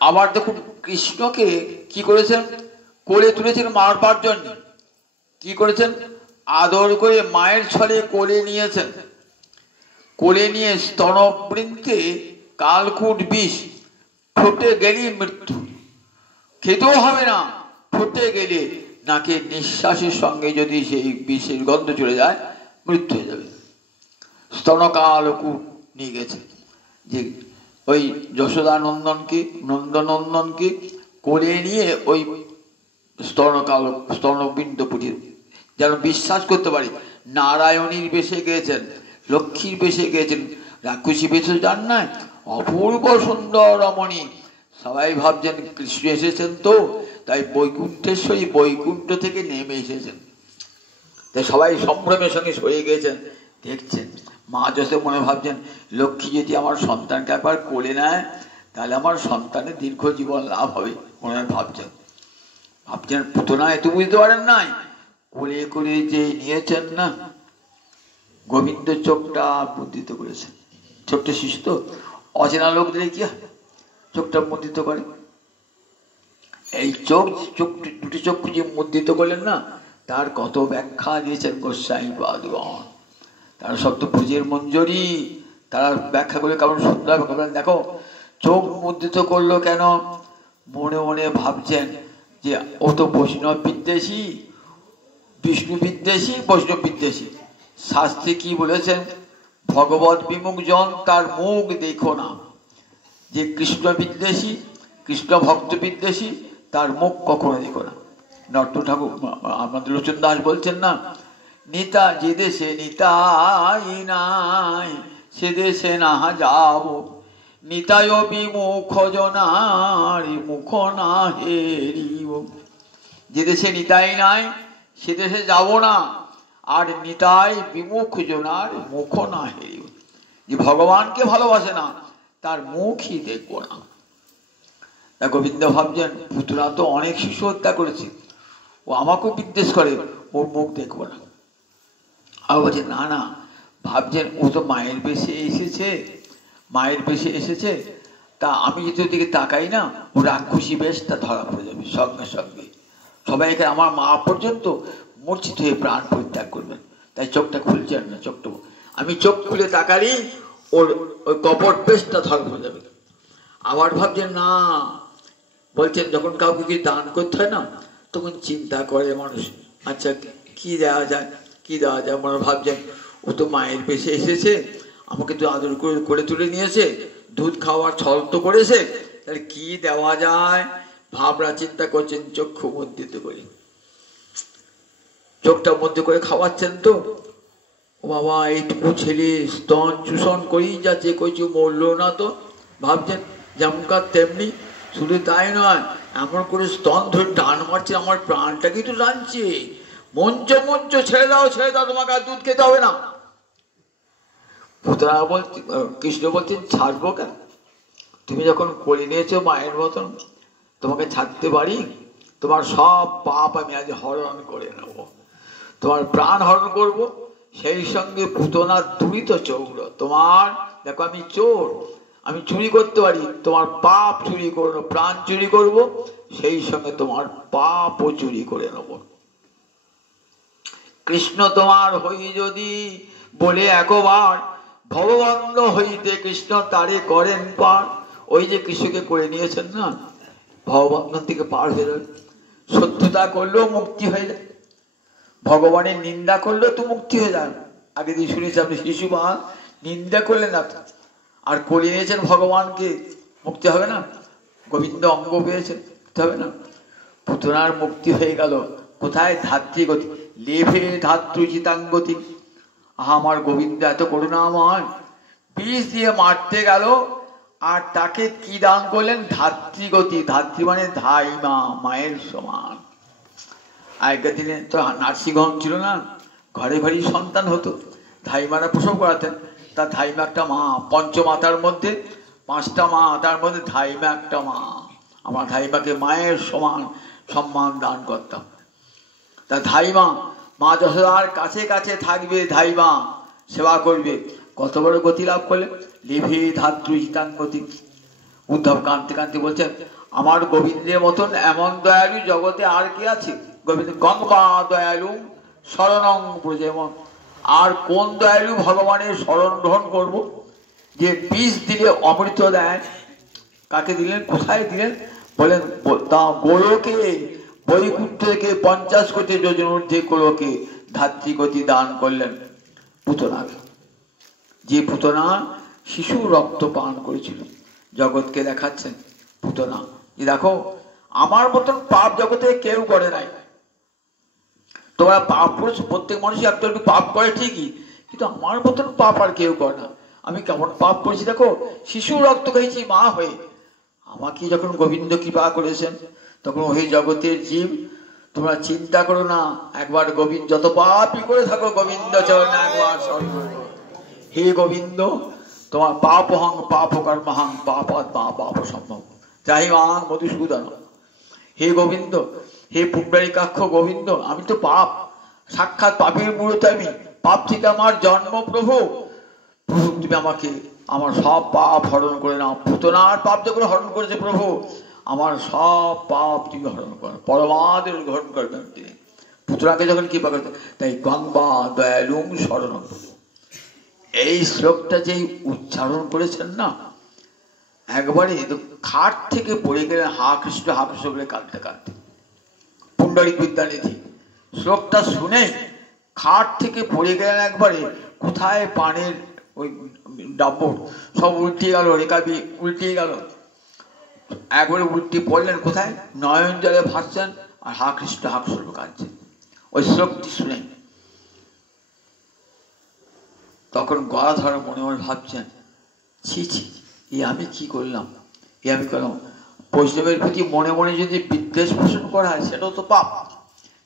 আবার দেখুন কৃষ্ণকে কি করেছেন, কোলে তুলেছেন মারবার জন্য। কি করেছেন, আদর করে মায়ের ছলে কোলে নিয়েছেন। কোলে নিয়ে স্তনবৃন্তে কালকূট বিষ, ঠোঁটে গেলেই মৃত্যু, খেতেও হবে না, ঠোঁটে গেলে নাকে নিঃশ্বাসের সঙ্গে যদি সেই বিষের গন্ধ চলে যায় মৃত্যু হয়ে যাবে। স্তনকালকূট নিয়ে গেছে, যে ওই যশোদা নন্দনন্দনকে কোলে নিয়ে ওই স্তনবিন্দু পুটিয়ে যেন বিশ্বাস করতে পারি নারায়ণীর বেশে গিয়েছেন, লক্ষ্মীর বেশে গিয়েছেন, রাক্ষসী বেশে যান নাই, অপূর্ব সুন্দর রমণী। সবাই ভাবছেন কৃষ্ণ এসেছেন, তো তাই বৈকুণ্ঠেশ্বরী বৈকুণ্ঠ থেকে নেমে এসেছেন, তাই সবাই সম্ভ্রমের সঙ্গে সরে গিয়েছেন। দেখছেন মা যশোদা মনে ভাবছেন লক্ষ্মী যদি আমার সন্তানকে একবার কোলে নেয় তাহলে আমার সন্তানের দীর্ঘ জীবন লাভ হবে, মনে ভাবছেন। পুতনা এত বুঝতে পারেন নাই, কোলে করে যে নিয়েছেন না, গোবিন্দ চোখটা মুদ্রিত করেছেন। ছোট্ট শিশু তো, অচেনা লোক দিলে কি চোখটা মুদ্রিত করে। এই দুটি চোখ যে মুদ্রিত করলেন না, তার কত ব্যাখ্যা দিয়েছেন গোস্বামী পাদুগণ। তারা সব তো ভুজের মঞ্জরি, তারা ব্যাখ্যা করে কেমন সুন্দর। দেখো চোখ মুদ্রিত করলো কেন? মনে মনে ভাবছেন যে ও তো বৈষ্ণব বিদ্বেষী, বিষ্ণু বিদ্বেষী, বৈষ্ণব বিদ্বেষী। শাস্ত্রে কি বলেছেন? ভগবত বিমুখ জন তার মুখ দেখো না। যে কৃষ্ণ বিদ্বেষী, কৃষ্ণ ভক্ত বিদ্বেষী, তার মুখ কখনো দেখো না। নট্ট ঠাকুর আমাদের লোচন দাস বলছেন না, নিতা যে দেশে নিতাই নাই সে দেশে না যাব, নিতায় বিমুখ জনার মুখ না হেরিব। যে দেশে নিতাই নাই সে দেশে যাব না, আর নিতাই বিমুখ জনার মুখ না হেরিব। যে ভগবানকে ভালোবাসে না তার মুখই দেখবো না। তা গোবিন্দ ভাবছেন পুতনা তো অনেক শিশু হত্যা করেছে, ও আমাকেও বিদ্বেষ করে, ওর মুখ দেখবো না। আর বলছে না না, ভাবছেন ও তো মায়ের বেশে এসেছে, মায়ের বেশে এসেছে, তা আমি যদি ওদিকে তাকাই না ও রাক্ষসী বেশটা ধরা পড়ে যাবে সঙ্গে সঙ্গে। সবাই এখানে আমার মা পর্যন্ত মূর্ছিত হয়ে প্রাণ পরিত্যাগ করবেন। তাই চোখটা খুলছেন না। চোখটা আমি চোখ খুলে তাকালি ওর ওই কপট বেশটা ধরা পড়ে যাবে। আবার ভাবছেন না, বলছেন যখন কাউকে কি দান করতে হয় না তখন চিন্তা করে মানুষ, আচ্ছা কি দেওয়া যায়, কি দেওয়া যায়। মানুষ ভাবছেন ও তো মায়ের বেশে এসেছে, আমাকে তো আদর করে করে তুলে নিয়েছে, দুধ খাওয়ার ছল তো করেছে, তাহলে কি দেওয়া যায় ভাবনা চিন্তা করছেন। চক্ষু মুদ্রিত করে, চোখটা মধ্যে করে খাওয়াচ্ছেন তো, ও বাবা এইটুকু ছেলে স্তন চূষণ করেই যাচ্ছে, কিছু মরলো না তো। ভাবছেন যেমনকার তেমনি। শুধু তাই নয়, এমন করে স্তন ধরে টান মারছে, আমার প্রাণটাকেই তো টানছে। মঞ্চ মঞ্চ ছেড়ে দাও, ছেড়ে দাও, তোমাকে আর দুধ খেতে হবে না। পুতনা বলছে, কৃষ্ণ বলছেন ছাড়বো কেন? তুমি যখন করে নিয়েছো মায়ের মতন, তোমাকে ছাড়তে পারি? তোমার সব পাপ আমি আজ হরণ করে নেব, তোমার প্রাণ হরণ করব। সেই সঙ্গে পুতনার দুরিত চৌর, তোমার দেখো আমি চোর, আমি চুরি করতে পারি, তোমার পাপ চুরি করবো, প্রাণ চুরি করব, সেই সঙ্গে তোমার পাপও চুরি করে নেব। কৃষ্ণ তোমার হই যদি বলে একবার, ভববন্ধ হইতে কৃষ্ণ তারে করেন পার। ওই যে কৃষ্ণকে করে নিয়েছেন না, ভববন্ধন থেকে পার হয়ে যাবে। সত্যতা করলেও মুক্তি হয়ে যায়, ভগবানের নিন্দা করলেও তো মুক্তি হয়ে যায়। আগে দিয়ে শুনেছি আপনি শিশুপাল নিন্দা করলেন না, আর করে নিয়েছেন ভগবানকে, মুক্তি হবে না? গোবিন্দ অঙ্গ পেয়েছেন, হবে না? পুতনার মুক্তি হয়ে গেল। কোথায়? ধাত্রীগতি, লেভে ধাত্রীচিতাঙ্গতি। আমার গোবিন্দ এত করুণাময়, বিষ দিয়ে মারতে গেল, আর তাকে কি দান করলেন? ধাত্রীগতি। ধাত্রী মানে ধাইমা, মায়ের সমান। আগেকার দিনে তো নার্সিংহোম ছিল না, ঘরে ঘরেই সন্তান হতো, ধাইমারা প্রসব করাতেন। তা ধাইমা একটা মা, পঞ্চমাতার মধ্যে 5টা মা, তার মধ্যে ধাইমা একটা মা। আমার ধাইমাকে মায়ের সমান সম্মান দান করতাম। তা ধাইমা মা যশোদার কাছে কাছে থাকবে, ধাইমা সেবা করবে। কত বড় গতি লাভ করলে? লিভে ধাত্রী হিতাঙ্গতি। উদ্ধব কাঁদতে কাঁদতে বলছেন আমার গোবিন্দের মতন এমন দয়ালু জগতে আর কি আছে? গোবিন্দ গঙ্গা দয়ালু শরণং ব্রজেমন। আর কোন দয়ালু ভগবানের শরণ গ্রহণ করবো, যে বিষ দিলে অমৃত দেয়? কাকে দিলেন, কোথায় দিলেন? বলেন তা গোলকে, বৈকুণ্ঠ থেকে 50 কোটি যোজন ঊর্ধ্বে গোলকে ধাত্রীগতি দান করলেন পুতনাকে। যে পুতনা শিশু রক্ত পান করেছিল, জগৎকে দেখাচ্ছেন পুতনা যে দেখো আমার মতন পাপ জগতে কেউ করে নাই। তোমরা পাপ করেছো, প্রত্যেক মানুষই একটা একটু পাপ করে ঠিকই, কিন্তু আমার মতন পাপ আর কেউ করে না। আমি কেমন পাপ করেছি দেখো, শিশু রক্ত খেয়েছি মা হয়ে। আমাকে যখন গোবিন্দ কৃপা করেছেন, তখন ওই জগতের জীব তোমরা চিন্তা করো না, একবার গোবিন্দ যত পাপই করে থাকো গোবিন্দ চরণে একবার স্মরণ করো। হে গোবিন্দ, তোমার পাপ হং পাপ কর্মহং পাপাৎ মা পাপ সম্ভব যাই মান মধুসূদন। হে গোবিন্দ, হে পুণ্ডরীকাক্ষ গোবিন্দ, আমি তো পাপ, সাক্ষাৎ পাপের মূলত আমি, পাপ থেকে আমার জন্ম। প্রভু প্রভু তুমি আমাকে আমার সব পাপ হরণ করে নাও। পুতনার পাপ যখন হরণ করেছে প্রভু, আমার সব পাপ তুমি হরণ করো, পরমাদের গ্রহণ করবেন তিনি। পুতনাকে যখন কৃপা করতে, তাই গঙ্গা দয়ালুং শরণং। এই শ্লোকটা যেই উচ্চারণ করেছেন না, একবারে খাট থেকে পড়ে গেলেন হা কৃষ্ণ বলে কাঁদতে কাঁদতে। পুণ্ডরিক বিদ্যানিধি শ্লোকটা শুনে খাট থেকে পড়ে গেলেন একবারে। কোথায় পানের ওই ডাব্বর সব উল্টে গেল, রেখাবি উল্টে গেল, একবারে উল্টে পড়লেন কোথায়, নয়ন জলে ভাসছেন আর হা কৃষ্ণ কাঁদছেন ওই শ্লোকটি শুনে। তখন গদাধর মনে মনে ভাবছেন, ছি ছি, এ আমি কি করলাম, এ আমি করলাম। বৈষ্ণবের প্রতি মনে মনে যদি বিদ্বেষ পোষণ করা হয় সেটাও তো পাপ,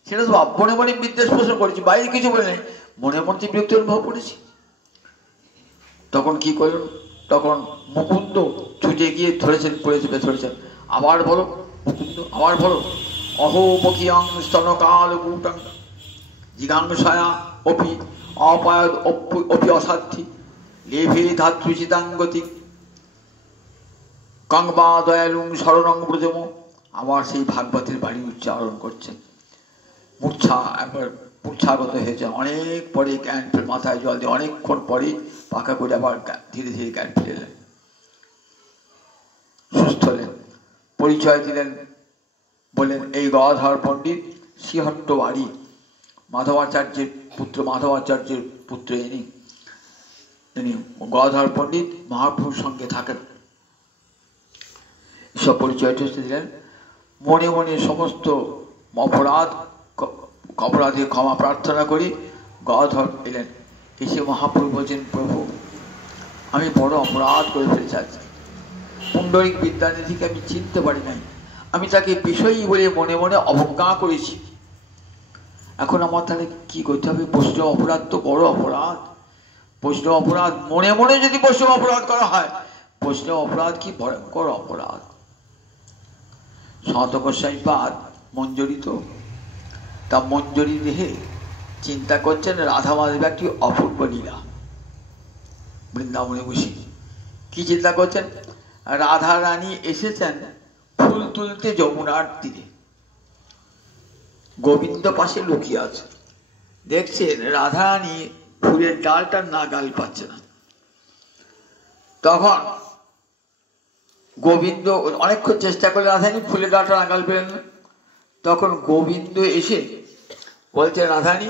সেটা তো পাপ। মনে মনে বিদ্বেষ পোষণ করেছি, বাইরে কিছু বলে নেই, মনে মনে বিরক্তি অনুভব করেছি। তখন কি করলেন, তখন মুকুন্দ ছুটে গিয়ে ধরেছেন, ধরেছেন, আবার বলো মুকুন্দ, আবার বলো, অহো বকিয়াং স্তনকাল গুটাং জিগাংসায়া অপি অপায়দ অপি অসাধ্যি লেভে ধাত্রুচিতাঙ্গতি কংবা দয়ালুং শরণং ব্রজম। আবার সেই ভাগবতের বাড়ি উচ্চারণ করছেন। একবার মূর্ছাগত হয়েছে, অনেক পরে জ্ঞান মাথায় জল দিয়ে অনেকক্ষণ পরে পাকা করে আবার ধীরে ধীরে জ্ঞান ফিরে এলেন, সুস্থ হলেন। পরিচয় দিলেন, বললেন এই গদাধর পণ্ডিত শ্রীহট্ট বাড়ি, মাধবাচার্যের পুত্র ইনি গদাধর পণ্ডিত মহাপ্রভুর সঙ্গে থাকেন। সব পরিচয় দিলেন। মনে মনে সমস্ত অপরাধে ক্ষমা প্রার্থনা করি গদাধর এলেন। এসে মহাপ্রভু বলছেন, প্রভু আমি বড় অপরাধ করে ফেলেছি আজকে। পুণ্ডরিক বিদ্যানিধিকে আমি চিনতে পারি নাই, আমি তাকে বিষয়ী বলে মনে মনে অবজ্ঞা করেছি। এখন আমার তাহলে কি করতে হবে? বৈষ্ণব অপরাধ তো বড় অপরাধ। বৈষ্ণব অপরাধ মনে মনে যদি বৈষ্ণব অপরাধ করা হয়, বৈষ্ণব অপরাধ কি ভয়ঙ্কর অপরাধ। সনাতন গোস্বামী পাদ মঞ্জরিত, তা মঞ্জরি দেহে চিন্তা করছেন রাধা মাধবের একটি অপূর্ব লীলা। বৃন্দাবনে বসে কি চিন্তা করছেন? রাধা রানী এসেছেন ফুল তুলতে যমুনার তীরে, গোবিন্দ পাশে লুকিয়ে আছে। দেখছেন রাধা রানী ফুলের ডালটার নাগাল পাচ্ছে না। তখন গোবিন্দ অনেকক্ষণ চেষ্টা করে রাধারানী ফুলের ডালটা নাগাল পেলেন না। তখন গোবিন্দ এসে বলছে, রাধারানী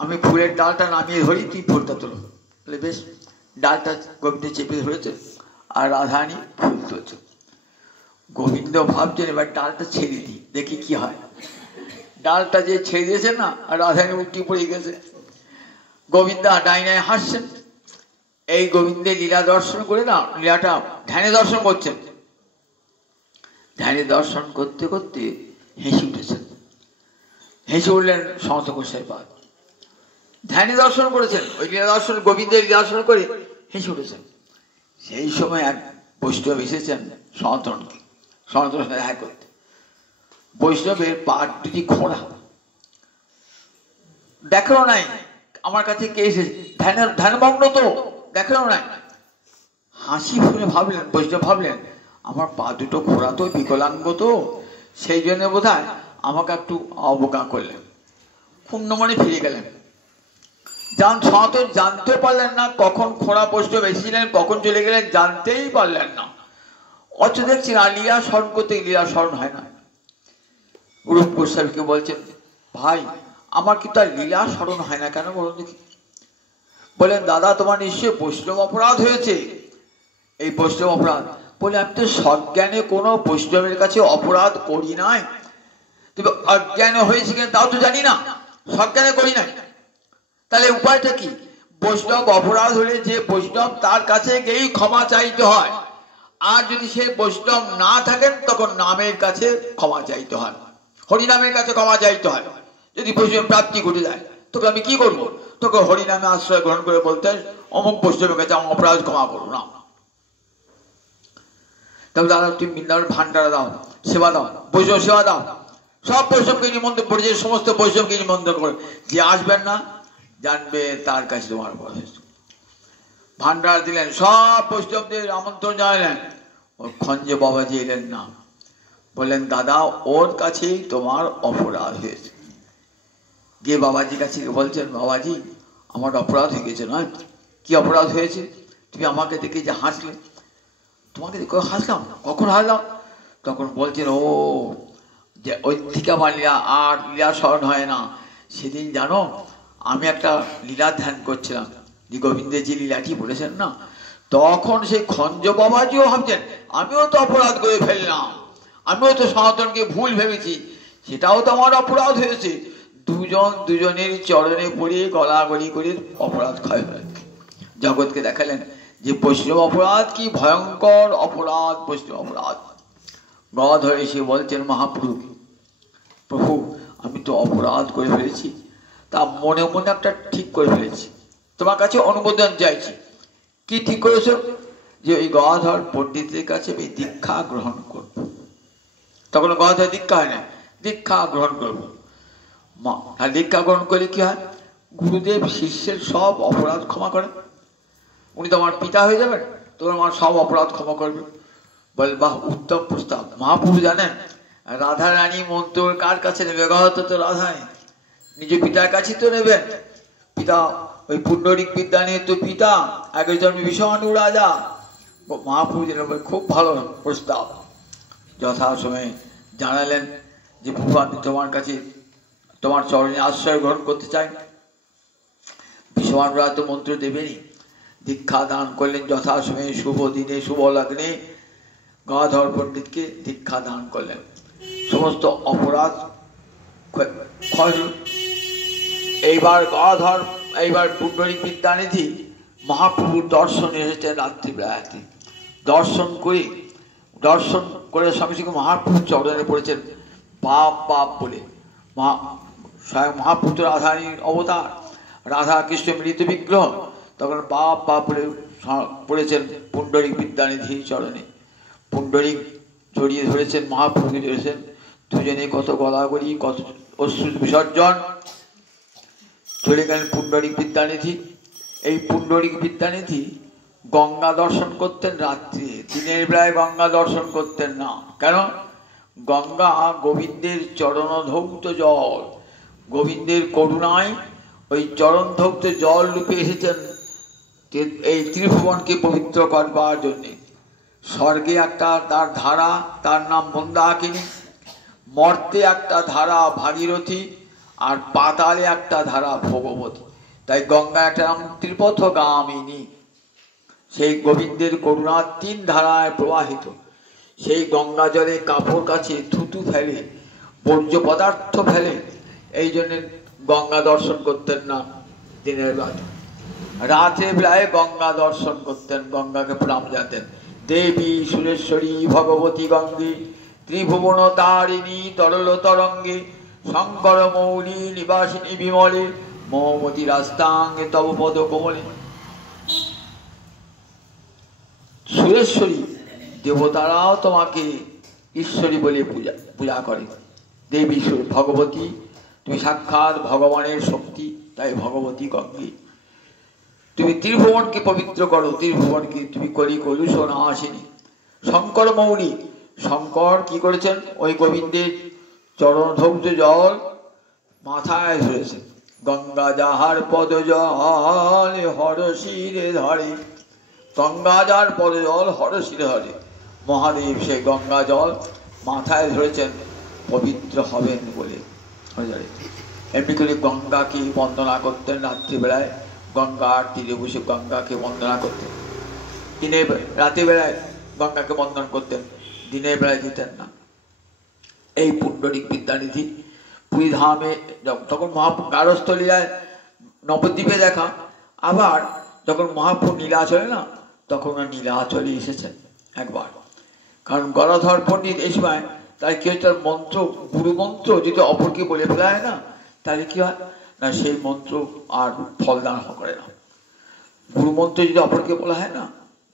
আমি ফুলের ডালটা নামিয়ে ধরি, তুই ফুলটা তোলো। বলে বেশ। ডালটা গোবিন্দ চেপে ধরেছে আর রাধারানী ফুল তুলছে। গোবিন্দ ভাবছেন এবার ডালটা ছেড়ে দিই, দেখি কি হয়। ডালটা যে ছেড়ে দিয়েছে না, আর রাধারানী উল্টি পড়ে গেছে। গোবিন্দ ডাইনায় হাসছেন। এই গোবিন্দের লীলা দর্শন করে না, লীলাটা ধ্যানে দর্শন করছেন। ধ্যানে দর্শন করতে করতে হেসে উঠেছেন। হেসে উঠলেন সনাতন গোস্বামী পাদ। ধ্যানে দর্শন করেছেন, ওই লীলা দর্শন, গোবিন্দের লীলা দর্শন করে হেসে উঠেছেন। সেই সময় এক বৈষ্ণব এসেছেন সনাতনকে, সনাতন দেখা করতে। বৈষ্ণবের পা দুটি খোঁড়া, দেখানো নাই আমার কাছে কে এসেছে, ধ্যানমগ্ন তো, দেখানো নাই। হাসি ফুলে ভাবলেন, বৈষ্ণব ভাবলেন আমার পা দুটো খোঁড়া তো, বিকলাঙ্গ তো, সেই জন্য বোধ হয় আমাকে একটু অবজ্ঞা করলেন। ক্ষুণ্ণ মনে ফিরে গেলেন। সনাতন জানতে পারলেন না কখন খোঁড়া বৈষ্ণব এসেছিলেন, কখন চলে গেলেন, জানতেই পারলেন না। অথচ দেখছেন আর লীলা স্মরণ করতে লীলা স্মরণ হয় না। রূপ গোস্বামীকে বলছেন, ভাই আমার কি তার লীলা স্মরণ হয় না কেন বলুন দেখি। বলেন, দাদা তোমার নিশ্চয় বৈষ্ণব অপরাধ হয়েছে। এই বৈষ্ণব অপরাধ বলে, আমি তো সজ্ঞানে কোনো বৈষ্ণবের কাছে অপরাধ করি নাই। তবে অজ্ঞান হয়েছে কিনা তাও তো জানি না, সজ্ঞানে করি নাই। তাহলে উপায়টা কি? বৈষ্ণব অপরাধ হলে যে বৈষ্ণব তার কাছে গিয়েই ক্ষমা চাইতে হয়। আর যদি সে বৈষ্ণব না থাকেন তখন নামের কাছে ক্ষমা চাইতে হয়, হরিনামের কাছে ক্ষমা চাইতে হয়। যদি বৈষ্ণব প্রাপ্তি ঘটে যায় তোকে আমি কি করবো? তোকে হরিনামে আশ্রয় গ্রহণ করে বলতে অমুক বৈষ্ণবের কাছে আমার অপরাধ ক্ষমা করো না। তবে দাদা তুমি বৃন্দাবনের ভান্ডারা দাও, সেবা দাও, বৈষ্ণব সেবা দাও, সব বৈষ্ণবকে নিমন্ত্রণ করেছে, সমস্ত বৈষ্ণবকে নিমন্ত্রণ করে। যে আসবেন না জানবে তার কাছে তোমার অপরাধ। ভান্ডার দিলেন, সব বৈষ্ণবদের আমন্ত্রণ জানালেন। ওর খঞ্জে বাবাজি এলেন না, বললেন দাদা ওর কাছেই তোমার অপরাধ হয়েছে। গিয়ে বাবাজির কাছে বলছেন, বাবাজি আমার অপরাধ হয়ে গেছে। নয় কি অপরাধ হয়েছে? তুমি আমাকে দেখে যে হাসলে, তোমাকে হাসলাম, কখন হাসলাম? তখন বলছেন, ও যে ওই থেকে আমার লীলা আর লীলা স্মরণ হয় না। সেদিন জানো আমি একটা লীলা ধ্যান করছিলাম, যে গোবিন্দের যে লীলাটি বলেছেন না, তখন সেই খঞ্জ বাবাজিও ভাবছেন আমিও তো অপরাধ করে ফেললাম, আমিও তো সনাতনকে ভুল ভেবেছি, সেটাও তো আমার অপরাধ হয়েছে। দুজন দুজনের চরণে পড়ে গলাগলি করে অপরাধ ক্ষয় হলেন। জগৎকে দেখালেন যে বৈষ্ণব অপরাধ কি ভয়ঙ্কর অপরাধ, বৈষ্ণব অপরাধ। গদাধর এসে বলছেন মহাপ্রভুকে, প্রভু আমি তো অপরাধ করে ফেলেছি, তা মনে মনে একটা ঠিক করে ফেলেছি, তোমার কাছে অনুমোদন চাইছি। কি ঠিক করেছ? যে ওই গদাধর পণ্ডিতের কাছে আমি দীক্ষা গ্রহণ করব। তখন গদাধর দীক্ষা হয় না, দীক্ষা গ্রহণ করব। আর দীক্ষা গ্রহণ করলে কি হয়? গুরুদেব শিষ্যের সব অপরাধ ক্ষমা করেন। উনি তো আমার পিতা হয়ে যাবেন, তোমার আমার সব অপরাধ ক্ষমা করবে। বল বাহ, উত্তম প্রস্তাব। মহাপ্রভু জানেন রাধা রানী মন্ত্র কার কাছে নেবে? গহত তো রাধা নিজ পিতার কাছে তো নেবেন। পিতা ওই পুণ্ডরিক বিদ্যা নিয়ে তো পিতা, আগের জন্মে বিষাণু রাজা। মহাপ্রভু জানেন খুব ভালো প্রস্তাব। যথাসময়ে জানালেন যে প্রভু আমি তোমার কাছে তোমার চরণে আশ্রয় গ্রহণ করতে চাই। বিষাণু রাজা তো মন্ত্র দেবেনি, দীক্ষা দান করলেন যথাসময়ে, শুভ দিনে শুভ লগ্নে গদাধর পণ্ডিতকে দীক্ষা দান করলেন। সমস্ত অপরাধ ক্ষয়। এইবার গদাধর, এইবার পুণ্ডরিক বিদ্যানিধি মহাপ্রভুর দর্শনে এসেছেন রাত্রিবেলাতে। দর্শন করে সঙ্গে সঙ্গে মহাপ্রভুর চরণে পড়েছেন বাপ বাপ বলে। স্বয়ং মহাপুত্র রাধারানীর অবতার, রাধা কৃষ্ণ মিলিত বিগ্রহ, তখন বাপ বাপ বলে পড়েছেন পুণ্ডরিক বিদ্যানিধির চরণে। পুণ্ডরিক জড়িয়ে ধরেছেন, মহাপ্রভুকে ধরেছেন। দুজনে কত গলাগলি, কত অশ্রু বিসর্জন। চলে গেলেন পুণ্ডরিক বিদ্যানিধি। এই পুণ্ডরিক বিদ্যানিধি গঙ্গা দর্শন করতেন রাত্রে, দিনের বেলায় গঙ্গা দর্শন করতেন না। কেন? গঙ্গা গোবিন্দের চরণধৌত জল, গোবিন্দের করুণায় ওই চরণধৌত জল রূপে এসেছেন এই ত্রিভুবনকে পবিত্র করবার জন্যে। স্বর্গে একটা তার ধারা, তার নাম মন্দাকিনী, মর্তে একটা ধারা ভাগীরথী, আর পাতালে একটা ধারা ভগবতী। তাই গঙ্গা একটা নাম ত্রিপথগামিনী। সেই গোবিন্দের করুণা তিন ধারায় প্রবাহিত। সেই গঙ্গা জলে কাপড় কাছে থুতু ফেলে, বর্জ্য পদার্থ ফেলে। এই জন্য গঙ্গা দর্শন করতেন না দিনের বেলা, রাতের বেলায় গঙ্গা দর্শন করতেন, গঙ্গাকে প্রণাম জানতেন। দেবী সুরেশ্বরী ভগবতী গঙ্গে, ত্রিভুবন তারিণী তরল তরঙ্গে, শঙ্কর মৌলি নিবাসিনী বিমলে, মমতী রাস্তাঙ্গে তব পদ কোমলে। সুরেশ্বরী দেবতারাও তোমাকে ঈশ্বরী বলে পূজা করে। দেবী ভগবতী, তুমি সাক্ষাৎ ভগবানের শক্তি, তাই ভগবতী গঙ্গে। তুমি ত্রিভুবনকে পবিত্র করো, ত্রিভুবনকে তুমি কলি কলুষণ আসেনি। শঙ্কর মৌলি, শঙ্কর কি করেছেন? ওই গোবিন্দের চরণধৌত জল মাথায় ধরেছেন। গঙ্গা যাহার পদ জল হরশিরে ধরে, গঙ্গা যার পদ জল হরশিরে ধরে। মহাদেব সেই গঙ্গা জল মাথায় ধরেছেন পবিত্র হবেন বলে। এমনি করে গঙ্গাকে বন্দনা করতেন রাত্রিবেলায়, গঙ্গার তীরে বসে গঙ্গাকে বন্দনা করতেন। রাতের বেলায় গঙ্গাকে বন্দন করতেন, দিনের বেলায় দিতেন না। এই পুণ্ডরিক বিদ্যানিধি পুরী ধামে তখন গারস্থ লীলায় নবদ্বীপে দেখা, আবার যখন মহাপ্রভু নীলাচলে না, তখন নীলাচলে এসেছেন একবার। কারণ গদাধর পণ্ডিত এই সময় তার কি হয়, তার মন্ত্র, গুরু মন্ত্র যদি অপরকে বলে ফেলা হয় না, তাহলে কি হয় না, সেই মন্ত্র আর ফলদান করে না। গুরু মন্ত্র যদি অপরকে বলা হয় না,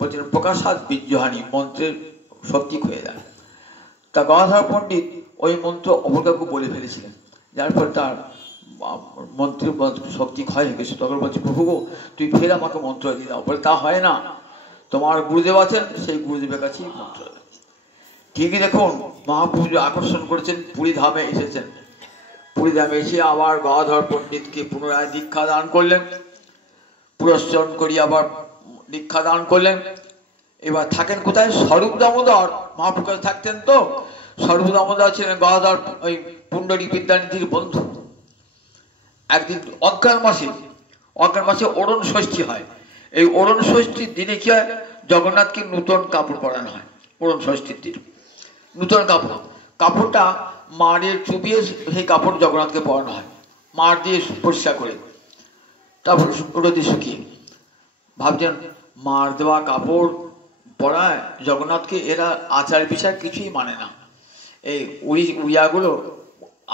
বলছেন প্রকাশাৎ বীর্যহানি, মন্ত্রের শক্তি হয়ে যায়। তা গদাধর পণ্ডিত ওই মন্ত্র অপর কাউকে বলে ফেলেছিলেন, যার ফলে তার মন্ত্রের শক্তি ক্ষয় হয়ে গেছে। তখন বলছে প্রভু গো, তুই ফের আমাকে মন্ত্র দিয়ে দাও। বলে তা হয় না, তোমার গুরুদেব আছেন, সেই গুরুদেবের কাছেই মন্ত্র। ঠিকই দেখুন মহাপ্রভু আকর্ষণ করেছেন, পুরী ধামে এসেছেন। পুরী ধামে এসে আবার গদাধর পণ্ডিতকে পুনরায় দীক্ষা দান করলেন, পুরস্কার করিয়ে আবার দীক্ষা দান করলেন। এবার থাকেন কোথায়? স্বরূপ দামোদর মহাপ্রকাশ থাকতেন। তো স্বরূপ দামোদর ছিলেন গদাধর ওই পুণ্ডরীক বিদ্যানিধির বন্ধু। একদিন অজ্ঞান মাসে অরুণ ষষ্ঠী হয়। এই অরুণ ষষ্ঠীর দিনে কি হয়? জগন্নাথকে নূতন কাপড় পরানো হয়। অরুণ ষষ্ঠীর দিন নূতন কাপড়টা মাড়ের চুবিয়ে সেই কাপড় জগন্নাথকে পরানো হয়, মাড় দিয়ে পরিষ্কার করে, তারপর রোদে শুকিয়ে। ভাবছেন মার দেওয়া কাপড় পরায় জগন্নাথকে, এরা আচার বিষয় কিছুই মানে না। এই উড়িয়াগুলো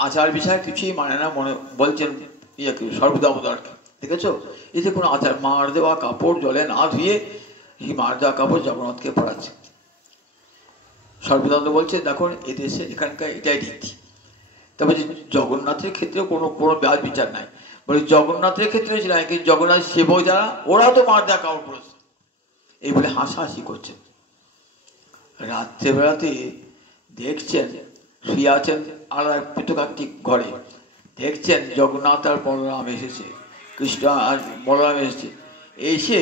আচার বিষয় কিছুই মানে না, মনে বলছেন ইয়েকে সর্বদামোদরকে। দেখেছো, এতে কোনো আচার, মার দেওয়া কাপড় জলে না ধুয়ে এই মার দেওয়া কাপড় জগন্নাথকে পরাচ্ছে। সর্বদানন্দ বলছে দেখুন এদেশে এখানকার এটাই রীতি। তবে জগন্নাথের ক্ষেত্রে কোনো ব্যাজ বিচার নাই, বলে জগন্নাথের ক্ষেত্রে নাই, কিন্তু জগন্নাথ সেবক যারা ওরা তো মার দেওয়া কাপড় পরেছে, এই বলে হাসাহাসি করছেন। রাত্রেবেলাতে দেখছেন শুয়ে আছেন আর এক পৃথকাত্মিক ঘরে, দেখছেন জগন্নাথ আর বলরাম এসেছে, কৃষ্ণ আর বলরাম এসেছে। এসে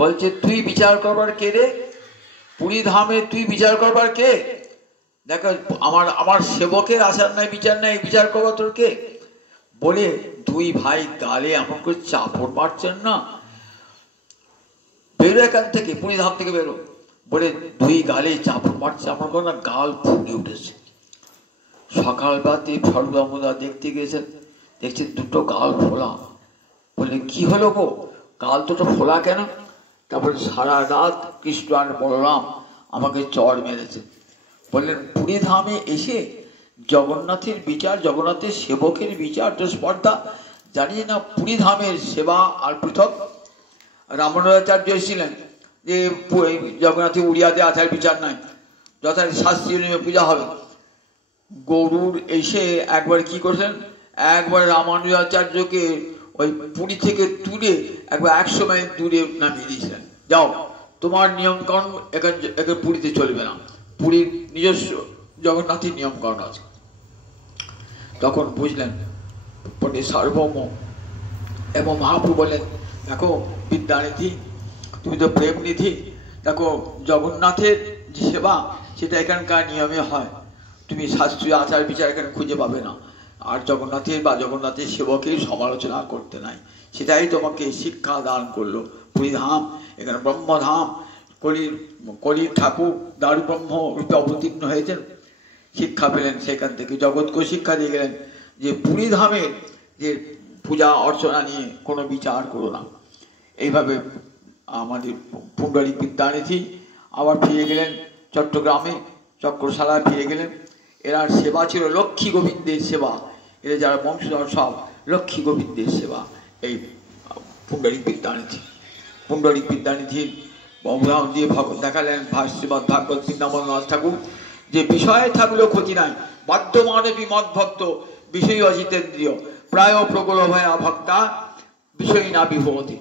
বলছে তুই বিচার করবার কে রে? পুরী ধামে তুই বিচার করবার কে? দেখো আমার সেবকের আচার নাই, বিচার নাই, বিচার করবার তোর কে? বলে দুই ভাই গালে এমন করে চাপড় মারছেন না, বেরো এখান থেকে, পুরী ধাম থেকে বেরো বলে দুই গালে চাপড় মারছে, আমার করে না গাল ফুটে উঠেছে। সকালবেলাতে সর্বদামোদর দেখতে গেছেন, দেখছেন দুটো গাল ফোলা। বললেন কি হলো গো, গাল দুটো ফোলা কেন? তারপরে সারা রাত কৃষ্ণ আর বলরাম আমাকে চড় মেরেছে। বললেন পুরী ধামে এসে জগন্নাথের বিচার, জগন্নাথের সেবকের বিচার তো স্পর্ধা, জানিয়ে না পুরী ধামের সেবা আর পৃথক। রামানুজাচার্য এসেছিলেন যে জগন্নাথের উড়িয়াতে আচার বিচার নাই, যথারীতি শাস্ত্রীয় নিয়মে পূজা হবে। গরুর এসে একবার কি করছেন, একবার রামানুজাচার্যকে ওই পুরী থেকে তুলে একবার 100 মাইল দূরে নামিয়ে দিয়েছিলেন, যাও তোমার নিয়মকরণ এখানে পুরীতে চলবে না, পুরীর নিজস্ব জগন্নাথের নিয়মকরণ আছে। তখন বুঝলেন পণ্ডিত সার্বভৌম এবং মহাপ্রভু বললেন দেখো বিদ্যানিধি, তুমি তো প্রেম নিধি, দেখো জগন্নাথের যে সেবা সেটা এখানকার নিয়মে হয়, তুমি শাস্ত্রীয় আচার বিচার এখানে খুঁজে পাবে না। আর জগন্নাথের বা জগন্নাথের সেবকের সমালোচনা করতে নাই, সেটাই তোমাকে শিক্ষা দান করলো। পুরী ধাম এখানে ব্রহ্মধাম, কলির ঠাকুর দারু ব্রহ্ম রূপে অবতীর্ণ হয়েছেন, শিক্ষা পেলেন সেখান থেকে, জগৎকে শিক্ষা দিয়ে গেলেন যে পুরী ধামের যে পূজা অর্চনা নিয়ে কোনো বিচার করো না। এইভাবে আমাদের পুণ্ডরীক বিদ্যানিধি আবার ফিরে গেলেন চট্টগ্রামে, চক্রশালায় ফিরে গেলেন। এরা সেবা ছিল লক্ষ্মী গোবিন্দের সেবা, এরা যারা বংশধর সব লক্ষ্মী গোবিন্দের সেবা। এই পুণ্ডরীক বিদ্যানিধির উদাহরণ দিয়ে দেখালেন শ্রীমৎ ভাগবত বৃন্দাবননাথ ঠাকুর যে বিষয়ে থাকলেও ক্ষতি নাই, বাধ্য মানবী মদ ভক্ত বিষয় অজিতেন্দ্রিয় প্রায় প্রগলভয়া ভক্তা বিষয়ী না বিভবতী।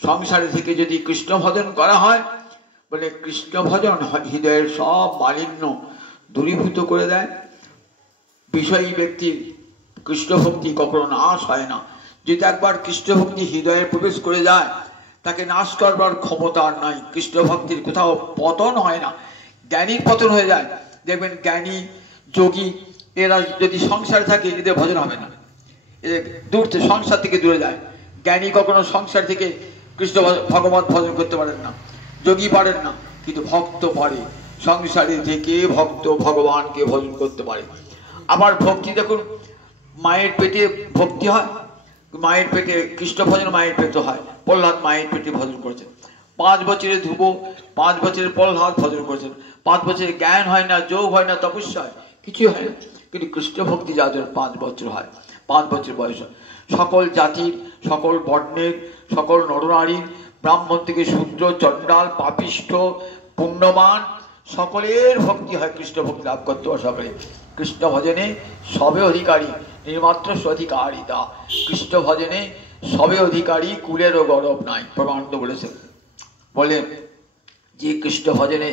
সংসারে থেকে যদি কৃষ্ণ ভজন করা হয়, বলে কৃষ্ণ ভজন হৃদয়ের সব মালিন্য দূরীভূত করে দেয়। বিষয়ী ব্যক্তির কৃষ্ণ ভক্তি কখনো নাশ হয় না। যদি একবার কৃষ্ণ ভক্তি হৃদয়ে প্রবেশ করে যায়, তাকে নাশ করবার ক্ষমতা আর নাই। কৃষ্ণ ভক্তির কোথাও পতন হয় না, জ্ঞানীর পতন হয়ে যায়। দেখবেন জ্ঞানী যোগী এরা যদি সংসারে থাকে, এদের ভজন হবে না, এদের দূর থেকে সংসার থেকে দূরে যায়। জ্ঞানী কখনো সংসার থেকে কৃষ্ণ ভগবত ভজন করতে পারেন না, যোগী পারেন না, কিন্তু ভক্ত পারে। সংসারে থেকে ভক্ত ভগবানকে ভজন করতে পারে। আবার ভক্তি দেখুন, মায়ের পেটে ভক্তি হয়, মায়ের পেটে কৃষ্ণ ভজন মায়ের পেটে হয়। প্রহ্লাদ মায়ের পেটে ভজন করেছেন, 5 বছরে ধ্রুব, 5 বছরের প্রহ্লাদ ভজন করেছেন। 5 বছরে জ্ঞান হয় না, যোগ হয় না, তপস্যা হয়, কিছুই হয় না। কিন্তু কৃষ্ণ ভক্তি যাদের 5 বছর হয়, 5 বছর বয়স হয়। সকল জাতির, সকল বর্ণের, সকল নরনারীর, ব্রাহ্মণ থেকে শূদ্র, চণ্ডাল, পাপিষ্ঠ, পুণ্যবান, সকলের ভক্তি হয়। কৃষ্ণ ভক্তি লাভ করতে হয় সকলে। কৃষ্ণ ভজনে সবে অধিকারী, নির্মাত্র অধিকারিতা। কৃষ্ণ ভজনে সবে অধিকারী, কুলেরও গৌরব নাই। প্রমাণানন্দ বলেছেন, বলে যে কৃষ্ণ ভজনে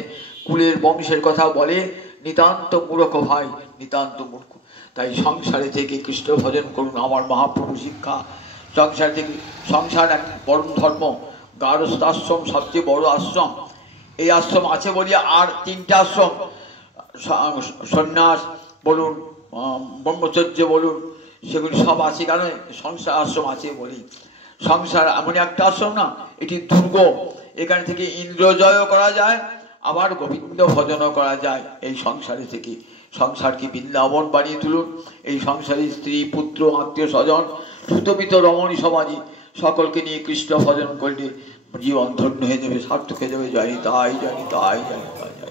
কুলের বংশের কথা বলে, নিতান্ত মূর্খ ভাই, নিতান্ত মূর্খ। তাই সংসারে থেকে কৃষ্ণ ভজন করুন, আমার মহাপ্রভু শিক্ষা। সংসার থেকে, সংসার এক পরম ধর্ম, গারস্থ আশ্রম সবচেয়ে বড় আশ্রম। এই আশ্রম আছে বলি, আর 3টা আশ্রম সন্ন্যাস বলুন, ব্রহ্মচর্য বলুন, সেগুলি সব আছে। কারণ সংসার আশ্রম আছে বলি। সংসার এমন একটা আশ্রম না, এটি দুর্গ। এখান থেকে ইন্দ্রজয়ও করা যায়, আবার গোবিন্দ ভজনও করা যায়। এই সংসারে থেকে সংসারকে বৃন্দাবন বানিয়ে তুলুন। এই সংসারে স্ত্রী, পুত্র, আত্মীয় স্বজন, সুতমিত রমণী সমাজী সকলকে নিয়ে কৃষ্ণ ভজন করলে জীবন ধন্য হয়ে যাবে, সার্থক হয়ে যাবে। জয় তাই, জয় তাই, জয় তাই, জয়।